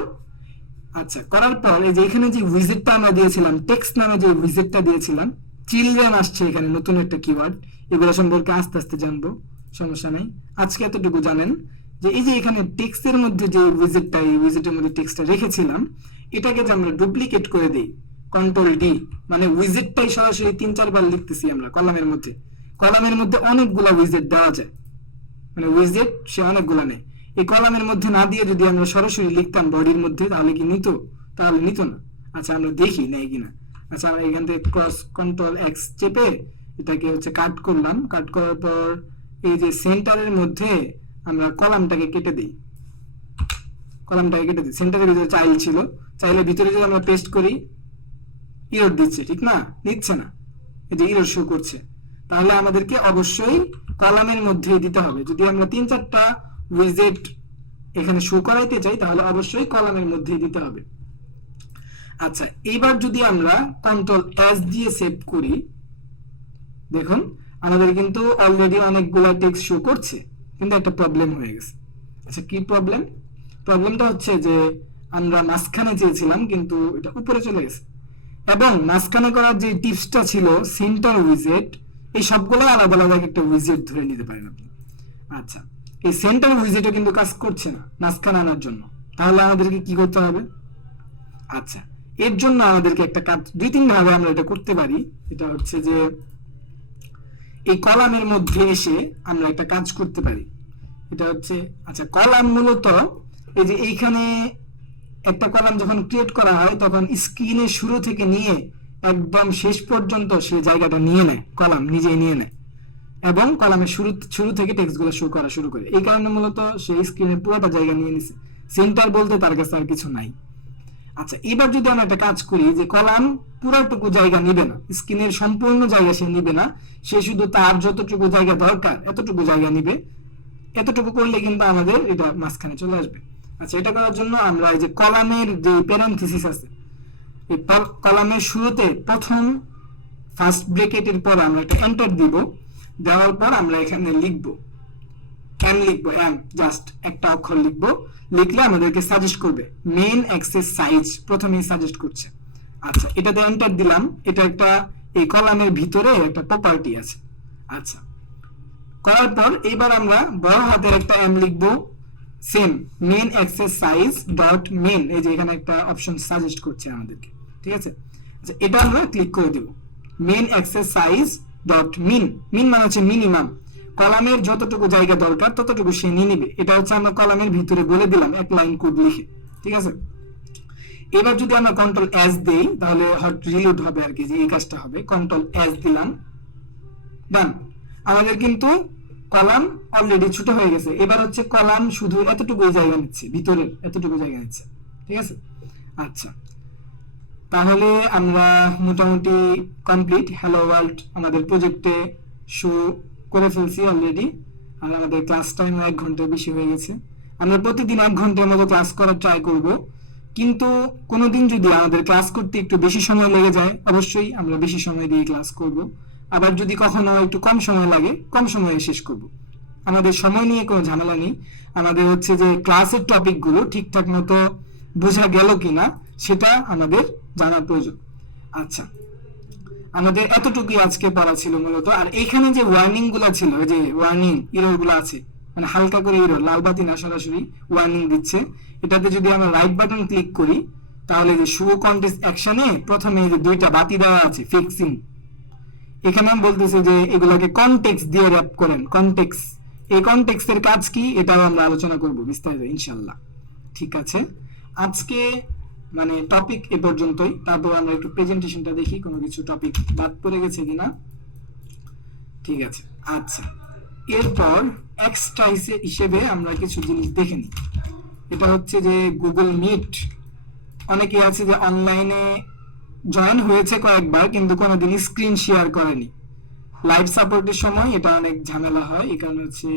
আচ্ছা, করার পর এই যে এখানে যে উইজেটটা আমরা দিয়েছিলাম, টেক্সট নামে যে উইজেটটা দিয়েছিলাম, চিলড্রেন আসছে এখানে নতুন একটা কিওয়ার্ড, এগুলো সম্পর্কে আস্তে আস্তে জানবো, সমস্যা নেই। আজকে এতটুকু জানেন যে এই যে এখানে টেক্সটের মধ্যে যে উইজেটটা, এই উইজেটের মধ্যে টেক্সটটা রেখেছিলাম, এটাকে যে আমরা ডুপ্লিকেট করে দেই, কন্ট্রোল ডি, মানে উইজেটটাই সরাসরি 3-4 বার লিখতেছি আমরা কলামের মধ্যে। কলামের মধ্যে অনেকগুলা উইজেট দেওয়া যায়, মানে উইজেট সে অনেকগুলা নেই। এই কলামের মধ্যে না দিয়ে যদি আমরা সরাসরি লিখতাম বডির মধ্যে, তাহলে কি নিত? তাহলে নিত না। আচ্ছা, আমরা দেখি নেই কিনা। আচ্ছা, আমরা এখান থেকে ক্রস কন্ট্রোল এক্স চেপে এটাকে হচ্ছে কাট করলাম। কাট করার পর এই যে সেন্টারের মধ্যে আমরা কলামটাকে কেটে দিই, সেন্টারের ভিতরে চাইল্ড ছিল, চাইল্ডের ভিতরে যদি আমরা পেস্ট করি, ইরর দিচ্ছে, ঠিক না? নিচ্ছে না, এই যে ইরর শো করছে। তাহলে আমাদেরকে অবশ্যই কলামের মধ্যে দিতে হবে। যদি আমরা 3-4টা উইজেট এখানে শো করাইতে চাই, তাহলে অবশ্যই কলামের মধ্যে দিতে হবে। আচ্ছা, এইবার যদি আমরা কন্ট্রোল এস দিয়ে সেভ করি, দেখুন আমাদের কিন্তু অলরেডি অনেকগুলা টেক্সট শো করছে, কিন্তু একটা প্রবলেম হয়ে গেছে। আচ্ছা, কি প্রবলেম? প্রবলেমটা হচ্ছে যে আমরা মাঝখানে চেয়েছিলাম, কিন্তু এটা উপরে চলে গেছে। এবং মাঝখানে করার যে টিপসটা ছিল সেন্টার উইজেট, এই সবগুলো আলাদা আলাদা একটা উইজেট ধরে নিতে পারেন আপনি। আচ্ছা, এই সেন্টার উইজেটও কিন্তু কাজ করছে না মাঝখানে আনার জন্য, তাহলে আমাদেরকে কি করতে হবে? আচ্ছা, এর জন্য আমাদেরকে একটা কাজ 2-3 ভাবে আমরা এটা করতে পারি। এটা হচ্ছে যে এই কলামের মধ্যে এসে আমরা একটা কাজ করতে পারি। এটা হচ্ছে, আচ্ছা, কলাম মূলত এই যে এইখানে একটা কলাম যখন ক্রিয়েট করা হয়, তখন স্ক্রিনের শুরু থেকে নিয়ে একদম শেষ পর্যন্ত সেই জায়গাটা নিয়ে নেয়, কলাম নিজেই নিয়ে নেয়, এবং কলামের শুরু থেকে টেক্সটগুলো শো করা শুরু করে। এই কারণে মূলত সেই স্ক্রিনের পুরোটা জায়গা নিয়ে নিছে, সেন্টার বলতে তার কাছে আর কিছু নাই। আচ্ছা, এবার যদি আমরা একটা কাজ করি যে কলাম পুরোটুকু জায়গা নিবে না, স্ক্রিনের সম্পূর্ণ জায়গা সে নিবে না, সে শুধু তার যতটুকু জায়গা দরকার এতটুকু জায়গা নিবে। এতটুকু করলে কিন্তু আমাদের এটা মাঝখানে চলে আসবে। আচ্ছা, এটা করার জন্য আমরা এই যে কলামের যে প্যারেনথিসিস আছে, এই কলামের শুরুতে প্রথম ফার্স্ট ব্র্যাকেটের পর আমরা একটা এন্টার দিব। দেওয়ার পর আমরা এখানে লিখবো এম, জাস্ট একটা অক্ষর লিখবো। লিখলে আমাদেরকে সাজেস্ট করবে মেইন অ্যাক্সেস সাইজ, প্রথমেই সাজেস্ট করছে। আচ্ছা, এটাতে এন্টার দিলাম। এটা একটা এই কলামের ভিতরে একটা প্রপার্টি আছে। আচ্ছা, করার পর এবার আমরা বড় হাতের একটা এম লিখবো, same main exercise dot main, এই যে এখানে একটা অপশন সাজেস্ট করছে আমাদেরকে, ঠিক আছে। আচ্ছা, এটা আমরা ক্লিক করে দেব। মেন এক্সারসাইজ ডট মিন, মিন মানে হচ্ছে মিনিমাম, কলামের যতটুকু জায়গা দরকার ততটুকু সে নিয়ে নিবে। এটা হচ্ছে আমরা কলামের ভিতরে বলে দিলাম এক লাইন কোড লিখে, ঠিক আছে। এবার যদি আমরা কন্ট্রোল এস দেই তাহলে হট রিলোড হবে আর কি, যে এই কাজটা হবে। কন্ট্রোল এস দিলাম, ডান। আমাদের কিন্তু কলাম অলরেডি ছোট হয়ে গেছে। এবার হচ্ছে কলাম শুধু এতটুকু জায়গা নিচ্ছে, ভিতরের এতটুকু জায়গা নিচ্ছে, ঠিক আছে। আচ্ছা, তাহলে আমরা মোটামুটি কমপ্লিট হ্যালো ওয়ার্ল্ড আমাদের প্রজেক্টে শো করে ফেলছি অলরেডি। আর আমাদের ক্লাস টাইম 1 ঘন্টার বেশি হয়ে গেছে। আমরা প্রতিদিন 1 ঘন্টার মতো ক্লাস করার ট্রাই করব, কিন্তু কোনোদিন যদি আমাদের ক্লাস করতে একটু বেশি সময় লেগে যায় অবশ্যই আমরা বেশি সময় দিয়ে ক্লাস করব। আবার যদি কখনো একটু কম সময় লাগে কম সময়ে শেষ করব। আমাদের সময় নিয়ে কোনো ঝামেলা নেই। আমাদের হচ্ছে যে ক্লাসের টপিকগুলো ঠিকঠাক মতো বোঝা গেল কিনা সেটা আমাদের জানার প্রয়োজন। আচ্ছা, আমাদের এতটুকুই আজকে পড়া ছিল মূলত। আর এইখানে যে ওয়ার্নিং গুলো ছিল, যে ওয়ার্নিং এরর গুলো আছে, মানে হালকা করে এরর, লাল বাতি না সরাসরি ওয়ার্নিং দিচ্ছে, এটাতে যদি আমরা রাইট বাটন ক্লিক করি তাহলে যে শো কন্টেক্সট অ্যাকশনে প্রথমে যে দুইটা বাতি দেওয়া আছে ফিক্সিং, এখানে আমি বলতেছি যে এগুলোকে কনটেক্সট দিয়ে র‍্যাপ করেন। কনটেক্সট, এই কনটেক্সটের কাজ কি এটাও আমরা আলোচনা করব বিস্তারিত ইনশাআল্লাহ, ঠিক আছে। আজকে মানে টপিক এ পর্যন্তই। তারপর আমরা একটু প্রেজেন্টেশনটা দেখি কোনো কিছু টপিক বাদ পড়ে গেছে কিনা, ঠিক আছে। আচ্ছা, এরপর এক্সট্রা হিসেবে আমরা কিছু জিনিস দেখে নিই। এটা হচ্ছে যে গুগল মিট। অনেকে আছে যে অনলাইনে জয়েন হয়েছে কয়েকবার কিন্তু কোনোদিন স্ক্রিন শেয়ার করেনি। লাইভ সাপোর্টের সময় এটা অনেক ঝামেলা হয়। এই কারণে হচ্ছে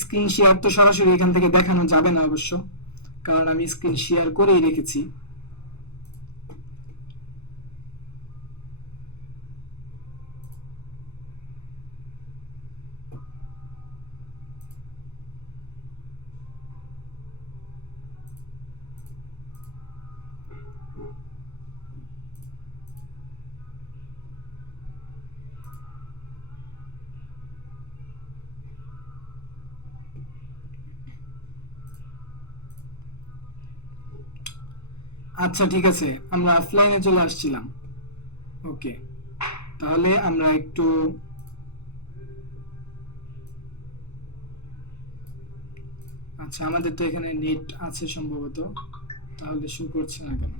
স্ক্রিন শেয়ার তো সরাসরি এখান থেকে দেখানো যাবে না অবশ্য, কারণ আমি স্ক্রিন শেয়ার করেই রেখেছি। আচ্ছা, ঠিক আছে, আমরা অফলাইনে চলে আসছিলাম। ওকে, তাহলে আমরা একটু আচ্ছা, আমাদের তো এখানে নেট আছে সম্ভবত, তাহলে শো করছে না কেন?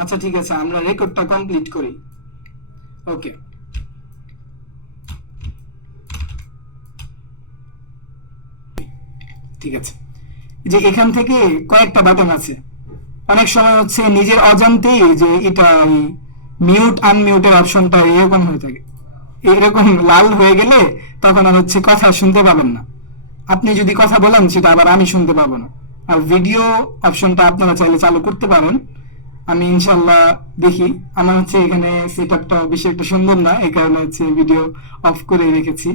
আচ্ছা, ঠিক আছে, আমরা রেকর্ডটা কমপ্লিট করি। ওকে, ঠিক আছে। যে এখান থেকে কয়েকটা বাটন আছে, অনেক সময় হচ্ছে নিজের অজান্তেই যে এটা মিউট আনমিউটের অপশনটা এরকম হয়ে থাকে। এইরকম লাল হয়ে গেলে তখন আর হচ্ছে কথা শুনতে পাবেন না। আপনি যদি কথা বলেন সেটা আবার আমি শুনতে পাবো না। আর ভিডিও অপশনটা আপনারা চাইলে চালু করতে পারেন। আমি ইনশাল্লাহ দেখি, আমার হচ্ছে এখানে সেটআপটা বেশি একটা সুন্দর না, এই কারণে হচ্ছে ভিডিও অফ করে রেখেছি।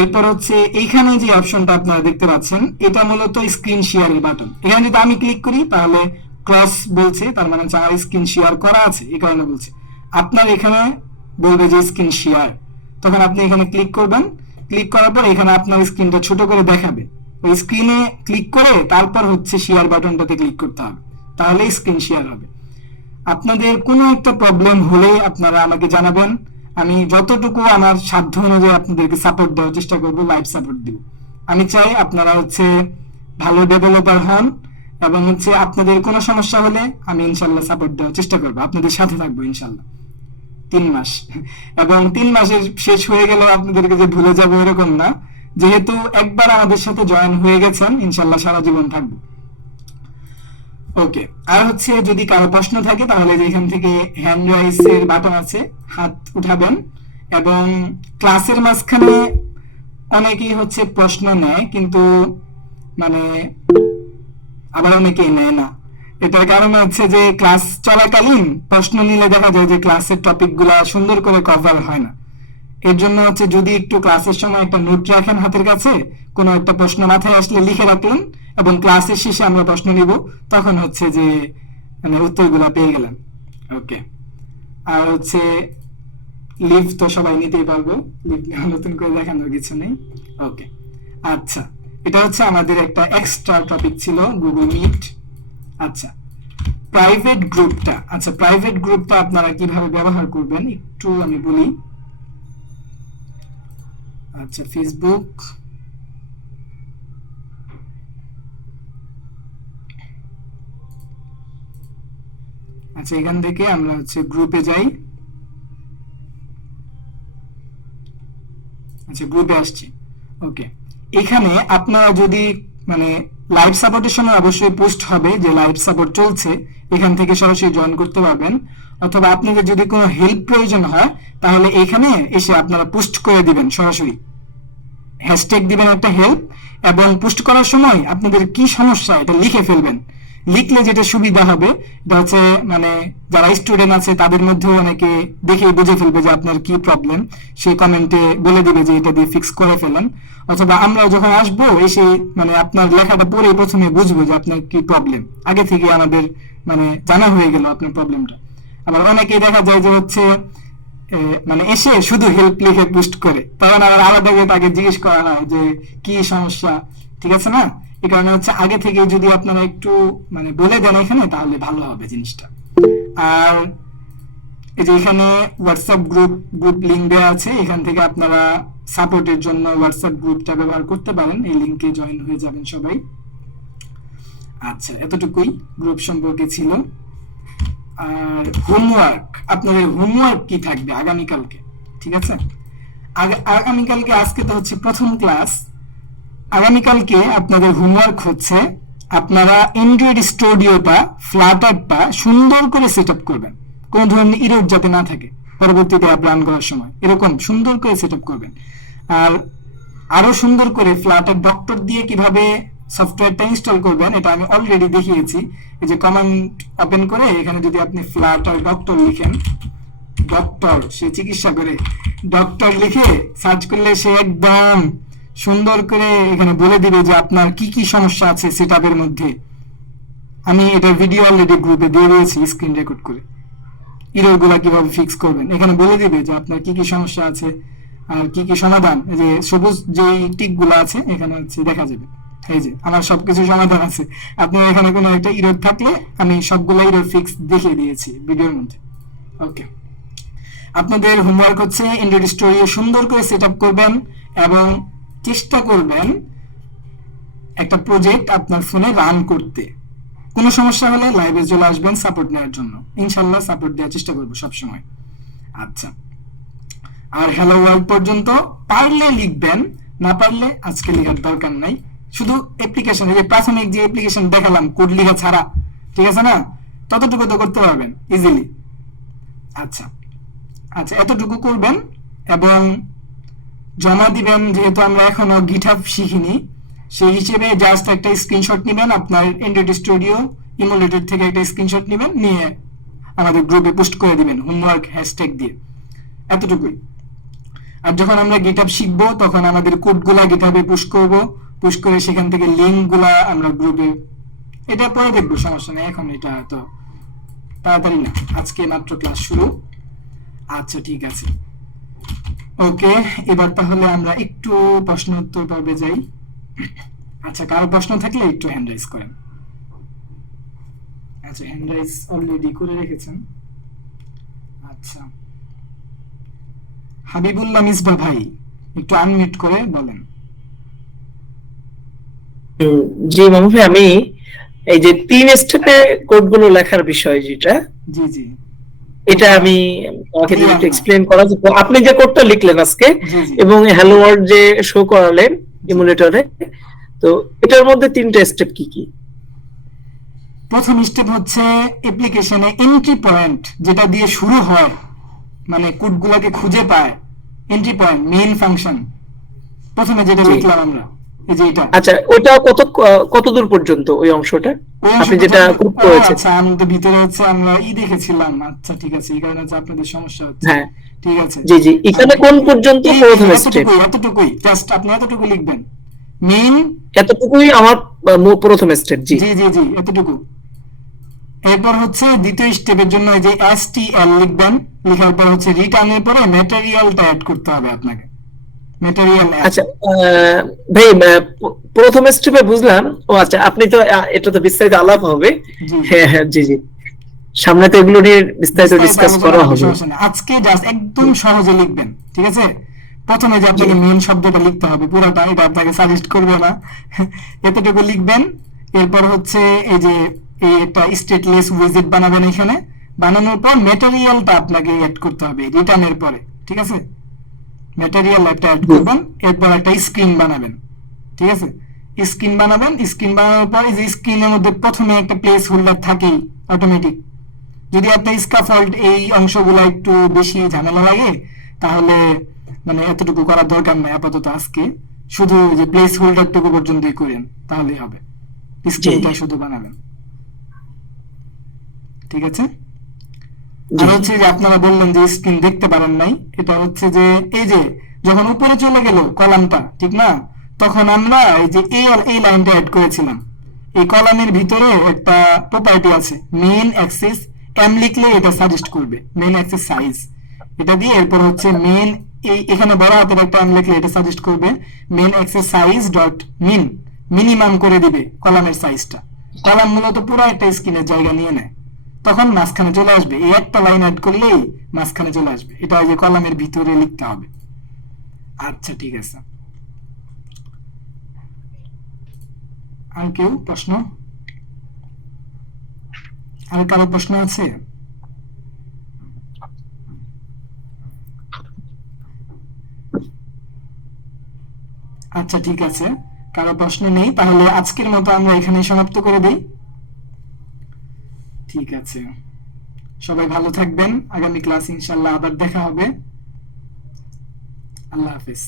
এরপর হচ্ছে এইখানে যে অপশনটা আপনারা দেখতে পাচ্ছেন এটা মূলত স্ক্রিন শেয়ারের বাটন। এখানে যদি আমি ক্লিক করি তাহলে ক্রস বলছে, তার মানে আমার স্ক্রিন শেয়ার করা আছে, এই কারণে বলছে। আপনার এখানে বলবে যে স্ক্রিন শেয়ার, তখন আপনি এখানে ক্লিক করবেন। ক্লিক করার পর এখানে আপনার স্ক্রিনটা ছোট করে দেখাবে। ওই স্ক্রিনে ক্লিক করে তারপর হচ্ছে শেয়ার বাটনটাতে ক্লিক করতে হবে, তাহলে স্ক্রিন শেয়ার হবে। আপনাদের কোনো একটা প্রবলেম হলে আপনারা আমাকে জানাবেন, আমি যতটুকু আমার সাধ্য অনুযায়ী আপনাদেরকে সাপোর্ট দেওয়ার চেষ্টা করব, লাইভ সাপোর্ট দিব। আমি চাই আপনারা হচ্ছে ভালো ডেভেলপার হন, এবং হচ্ছে আপনাদের কোনো সমস্যা হলে আমি ইনশাল্লাহ সাপোর্ট দেওয়ার চেষ্টা করবো, আপনাদের সাথে থাকবো ইনশাল্লাহ 3 মাস। এবং 3 মাসের শেষ হয়ে গেলে আপনাদেরকে যে ভুলে যাবো এরকম না, যেহেতু একবার আমাদের সাথে জয়েন হয়ে গেছেন ইনশাল্লাহ সারা জীবন থাকবো। ওকে, আর হচ্ছে যদি কারো প্রশ্ন থাকে তাহলে এখান থেকে হ্যান্ড রাইজ এর বাটন আছে, হাত উঠাবেন। এবং ক্লাসের মাঝখানে অনেকেই হচ্ছে প্রশ্ন নেয়, কিন্তু মানে আবার অনেকেই নেয় না। এটার কারণ হচ্ছে যে ক্লাস চলাকালীন প্রশ্ন নিলে দেখা যায় যে ক্লাসের টপিক গুলা সুন্দর করে কভার হয় না। এর জন্য হচ্ছে যদি একটু ক্লাসের সময় একটা নোট রাখেন হাতের কাছে, কোনো একটা প্রশ্ন মাথায় আসলে লিখে রাখলেন, এবং ক্লাসের শেষে আমরা প্রশ্ন নিব, তখন হচ্ছে যে মানে উত্তরগুলো পেয়ে গেলেন। ওকে, আর হচ্ছে লিভ তো সবাই নিতেই পারবো, লিভ নতুন করে দেখানোর কিছু নেই। ওকে, আচ্ছা, এটা হচ্ছে আমাদের একটা এক্সট্রা টপিক ছিল গুগল মিট। আচ্ছা, প্রাইভেট গ্রুপটা, আচ্ছা প্রাইভেট গ্রুপটা আপনারা কিভাবে ব্যবহার করবেন একটু আমি বলি। আচ্ছা, ফেসবুক, আচ্ছা এখান থেকে আমরা হচ্ছে গ্রুপে যাই। আচ্ছা, গ্রুপে আসছি। ওকে, এখানে আপনারা যদি মানে লাইভ সাপোর্টের সময় অবশ্যই পোস্ট হবে যে লাইভ সাপোর্ট চলছে, এখান থেকে সরাসরি জয়েন করতে পারবেন। অথবা আপনাদের যদি কোনো হেল্প প্রয়োজন হয় তাহলে এখানে এসে আপনারা পোস্ট করে দিবেন, সরাসরি হ্যাশট্যাগ দিবেন একটা হেল্প, এবং পোস্ট করার সময় আপনাদের কি সমস্যা এটা লিখে ফেলবেন। লিখলে যেটা সুবিধা হবে এটা হচ্ছে মানে যারা স্টুডেন্ট আছে তাদের মধ্যেও অনেকে দেখে বুঝে ফেলবে যে আপনার কি প্রবলেম, সেই কমেন্টে বলে দিবে যে এটা দিয়ে ফিক্স করে ফেলেন। অথবা আমরা যখন আসবো এসে মানে আপনার লেখাটা পড়ে প্রথমে বুঝবো যে আপনার কি প্রবলেম, আগে থেকে আমাদের মানে জানা হয়ে গেল আপনার প্রবলেমটা। আবার অনেকে দেখা যায় যে হচ্ছে মানে এসে শুধু হেল্প লিখে পোস্ট করে, তখন আবার আলাদা করে তাকে জিজ্ঞেস করা হয় যে কি সমস্যা, ঠিক আছে না? এই কারণে হচ্ছে আগে থেকে যদি আপনারা একটু মানে বলে দেন এখানে তাহলে ভালো হবে জিনিসটা। আর এই যে এখানে হোয়াটসঅ্যাপ গ্রুপ লিংক দেওয়া আছে, এখান থেকে আপনারা সাপোর্টের জন্য হোয়াটসঅ্যাপ গ্রুপটা ব্যবহার করতে পারেন, এই লিংকে জয়েন হয়ে যাবেন সবাই। আচ্ছা, এতটুকুই গ্রুপ সম্পর্কে ছিল। আর হোমওয়ার্ক, আপনাদের হোমওয়ার্ক কি থাকবে আগামীকালকে, ঠিক আছে? আগামীকালকে, আজকে তো হচ্ছে প্রথম ক্লাস, আগামীকালকে আপনাদের হোমওয়ার্ক হচ্ছে আপনারা অ্যান্ড্রয়েড স্টুডিওটা ফ্লাটারটা সুন্দর করে সেট আপ করবেন, কোনো ধরনের ইরর যাতে না থাকে পরবর্তীতে অ্যাপ রান করার সময়, এরকম সুন্দর করে সেট আপ করবেন। আর আরো সুন্দর করে ফ্লাটার ডক্টর দিয়ে কিভাবে সফটওয়্যারটা ইনস্টল করবেন এটা আমি অলরেডি দেখিয়েছি। এই যে কমান্ড ওপেন করে এখানে যদি আপনি ফ্লাটার ডক্টর লিখেন, ডক্টর সে চিকিৎসা করে, ডক্টর লিখে সার্চ করলে সে একদম সুন্দর করে এখানে বলে দিবে যে আপনার কি কি সমস্যা আছে সেটআপের মধ্যে। আমি এটা ভিডিও অলরেডি গ্রুপে দিয়ে দিয়েছি স্ক্রিন রেকর্ড করে, ইরর গুলা কিভাবে ফিক্স করবেন এখানে বলে দিবে যে আপনার কি কি সমস্যা আছে আর কি কি সমাধান। এই যে সবুজ যে টিক গুলো আছে এখানে হচ্ছে দেখা যাবে, এই যে আমার সবকিছু সমাধান আছে। আপনার এখানে কোনো একটা ইরর থাকলে আমি সবগুলো ইরর ফিক্স দেখিয়ে দিয়েছি ভিডিওর মধ্যে। ওকে, আপনাদের হোমওয়ার্ক হচ্ছে অ্যান্ড্রয়েড স্টুডিও সুন্দর করে সেট আপ করবেন এবং চেষ্টা করবেন একটা প্রজেক্ট আপনার ফোনে রান করতে। কোনো সমস্যা হলে লাইভে চলে আসবেন সাপোর্ট নেওয়ার জন্য, ইনশাআল্লাহ সাপোর্ট দেওয়ার চেষ্টা করব সব সময়। আচ্ছা, আর হ্যালো ওয়ার্ল্ড পর্যন্ত পারলে লিখবেন, না পারলে আজকে লেখার দরকার নাই। শুধু অ্যাপ্লিকেশন, এই যে প্রাথমিক যে অ্যাপ্লিকেশন দেখালাম কোড লেখা ছাড়া, ঠিক আছে না, ততটুকু তো করতে পারবেন ইজিলি। আচ্ছা আচ্ছা, এতটুকু করবেন এবং জমা দিবেন। যেহেতু আমরা এখনো গিটহাব শিখিনি, সেই হিসেবে জাস্ট একটা স্ক্রিনশট নেবেন, আপনার অ্যান্ড্রয়েড স্টুডিও ইমুলেটর থেকে একটা স্ক্রিনশট নেবেন, নিয়ে আমাদের গ্রুপে পোস্ট করে দিবেন হোমওয়ার্ক হ্যাশট্যাগ দিয়ে, এতটুকুই। আর যখন আমরা গিটহাব শিখবো তখন আমাদের কোডগুলা গিটহাবে পুশ করব, পুশ করে সেখান থেকে লিঙ্কগুলা আমরা গ্রুপে, এটা পরে দেখবো, সমস্যা নেই, এখন এটা তো তাড়াতাড়ি না, আজকে মাত্র ক্লাস শুরু। আচ্ছা ঠিক আছে, ওকে, এবার তাহলে আমরা একটু প্রশ্ন উত্তর পর্বে যাই। আচ্ছা, কারো প্রশ্ন থাকলে একটু হ্যান্ড রাইজ করেন। আচ্ছা, হ্যান্ড রাইজ অলরেডি করে রেখেছেন। আচ্ছা, হাবিবুল্লাহ মিসবা ভাই একটু আনমিউট করে বলেন। জি মামু ভাই, আমি এই যে 3 স্টেপে কোডগুলো লেখার বিষয় যেটা, জি জি, এটা আমি আমাকে যদি একটু এক্সপ্লেইন করা যেত। আপনি যে কোডটা লিখলেন আজকে জি জি, এবং হ্যালো ওয়ার্ল্ড যে শো করালেন ইমুলেটরে, তো এটার মধ্যে 3টা স্টেপ কি কি? প্রথম স্টেপ হচ্ছে অ্যাপ্লিকেশনে এন্ট্রি পয়েন্ট, যেটা দিয়ে শুরু হয়, মানে কোডগুলোকে খুঁজে পায়, এন্ট্রি পয়েন্ট মেইন ফাংশন, প্রথমে যেটা জি। লিখলাম আমরা, এই যে এটা। আচ্ছা, ওটা কত দূর পর্যন্ত ওই অংশটা ওই আপনি অংশটা যেটা কোড করেছেন? আচ্ছা, আমাদের ভিতরে হচ্ছে আমরা দেখেছিলাম। আচ্ছা ঠিক আছে, এই কারণে হচ্ছে আপনাদের সমস্যা হচ্ছে। হ্যাঁ ঠিক আছে, জি জি, এখানে কোন পর্যন্ত প্রথম স্টেপ? এতটুকুই জাস্ট আপনি এতটুকু লিখবেন, মেইন, এতটুকুই আমার প্রথম স্টেপ। জি জি জি জি, এতটুকু। এরপর হচ্ছে দ্বিতীয় স্টেপের জন্য এই যে STL লিখবেন, লেখার পর হচ্ছে রিটার্নের পরে ম্যাটেরিয়ালটা অ্যাড করতে হবে আপনাকে, ম্যাটেরিয়াল অ্যাড। আচ্ছা ভাই প্রথম স্টেপে বুঝলাম। ও আচ্ছা, আপনি তো এটা তো বিস্তারিত আলাপ হবে। জি হ্যাঁ হ্যাঁ, জি জি, সামনে তো এগুলো নিয়ে বিস্তারিত বিস্তারিত ডিসকাস আলোচনা করা হবে, হবে। সমস্যা নেই। আজকে জাস্ট একদম সহজে লিখবেন, ঠিক আছে? প্রথমে যে আপনাকে মেন শব্দটা লিখতে হবে পুরোটা, এটা আপনাকে সাজেস্ট করবে না, এতটুকু লিখবেন। এরপর হচ্ছে এই যে এই একটা স্টেটলেস উইজেট বানাবেন এখানে, বানানোর পর ম্যাটেরিয়ালটা আপনাকে অ্যাড করতে হবে রিটার্নের পরে, ঠিক আছে? ম্যাটেরিয়াল একটা অ্যাড জি করবেন, এরপর একটা স্ক্রিন বানাবেন, ঠিক আছে? স্ক্রিন বানাবেন, স্ক্রিন বানানোর পর এই যে স্ক্রিনের মধ্যে প্রথমে একটা প্লেস হোল্ডার থাকেই অটোমেটিক। যদি আপনার স্কাফোল্ড এই অংশগুলো একটু বেশি ঝামেলা লাগে, তাহলে মানে এতটুকু করার দরকার নাই আপাতত আজকে, শুধু যে প্লেস হোল্ডারটুকু পর্যন্তই করেন তাহলেই হবে, জি স্ক্রিনটা শুধু বানাবেন, ঠিক আছে? জি আর হচ্ছে যে আপনারা বললেন যে স্ক্রিন দেখতে পারেন নাই, এটা হচ্ছে যে এই যে যখন উপরে চলে গেল কলামটা, ঠিক না? তখন আমরা এই যে এই লাইনটা অ্যাড করেছিলাম। এই কলামের ভিতরে একটা প্রপার্টি আছে মেইন অ্যাক্সেস এম, লিখলে এটা সাজেস্ট করবে মেইন অ্যাক্সেস সাইজ, এটা দিয়ে এরপর হচ্ছে মেইন এই এখানে বড় হাতের একটা এম লিখলে এটা সাজেস্ট করবে main access size dot min, minimum করে দিবে কলামের সাইজটা। কলাম মূলত পুরো একটা স্ক্রিনের জায়গা নিয়ে নেয়, তখন মাঝখানে চলে আসবে, এই একটা লাইন অ্যাড করলেই মাঝখানে চলে আসবে, এটা ওই যে কলামের ভিতরে লিখতে হবে। আচ্ছা ঠিক আছে, আর কেউ প্রশ্ন, আর কারো প্রশ্ন আছে? আচ্ছা ঠিক আছে, কারো প্রশ্ন নেই, তাহলে আজকের মতো আমরা এখানে সমাপ্ত করে দেই। ঠিক আছে, সবাই ভালো থাকবেন, আগামী ক্লাস ইনশাল্লাহ আবার দেখা হবে। আল্লাহ হাফেজ।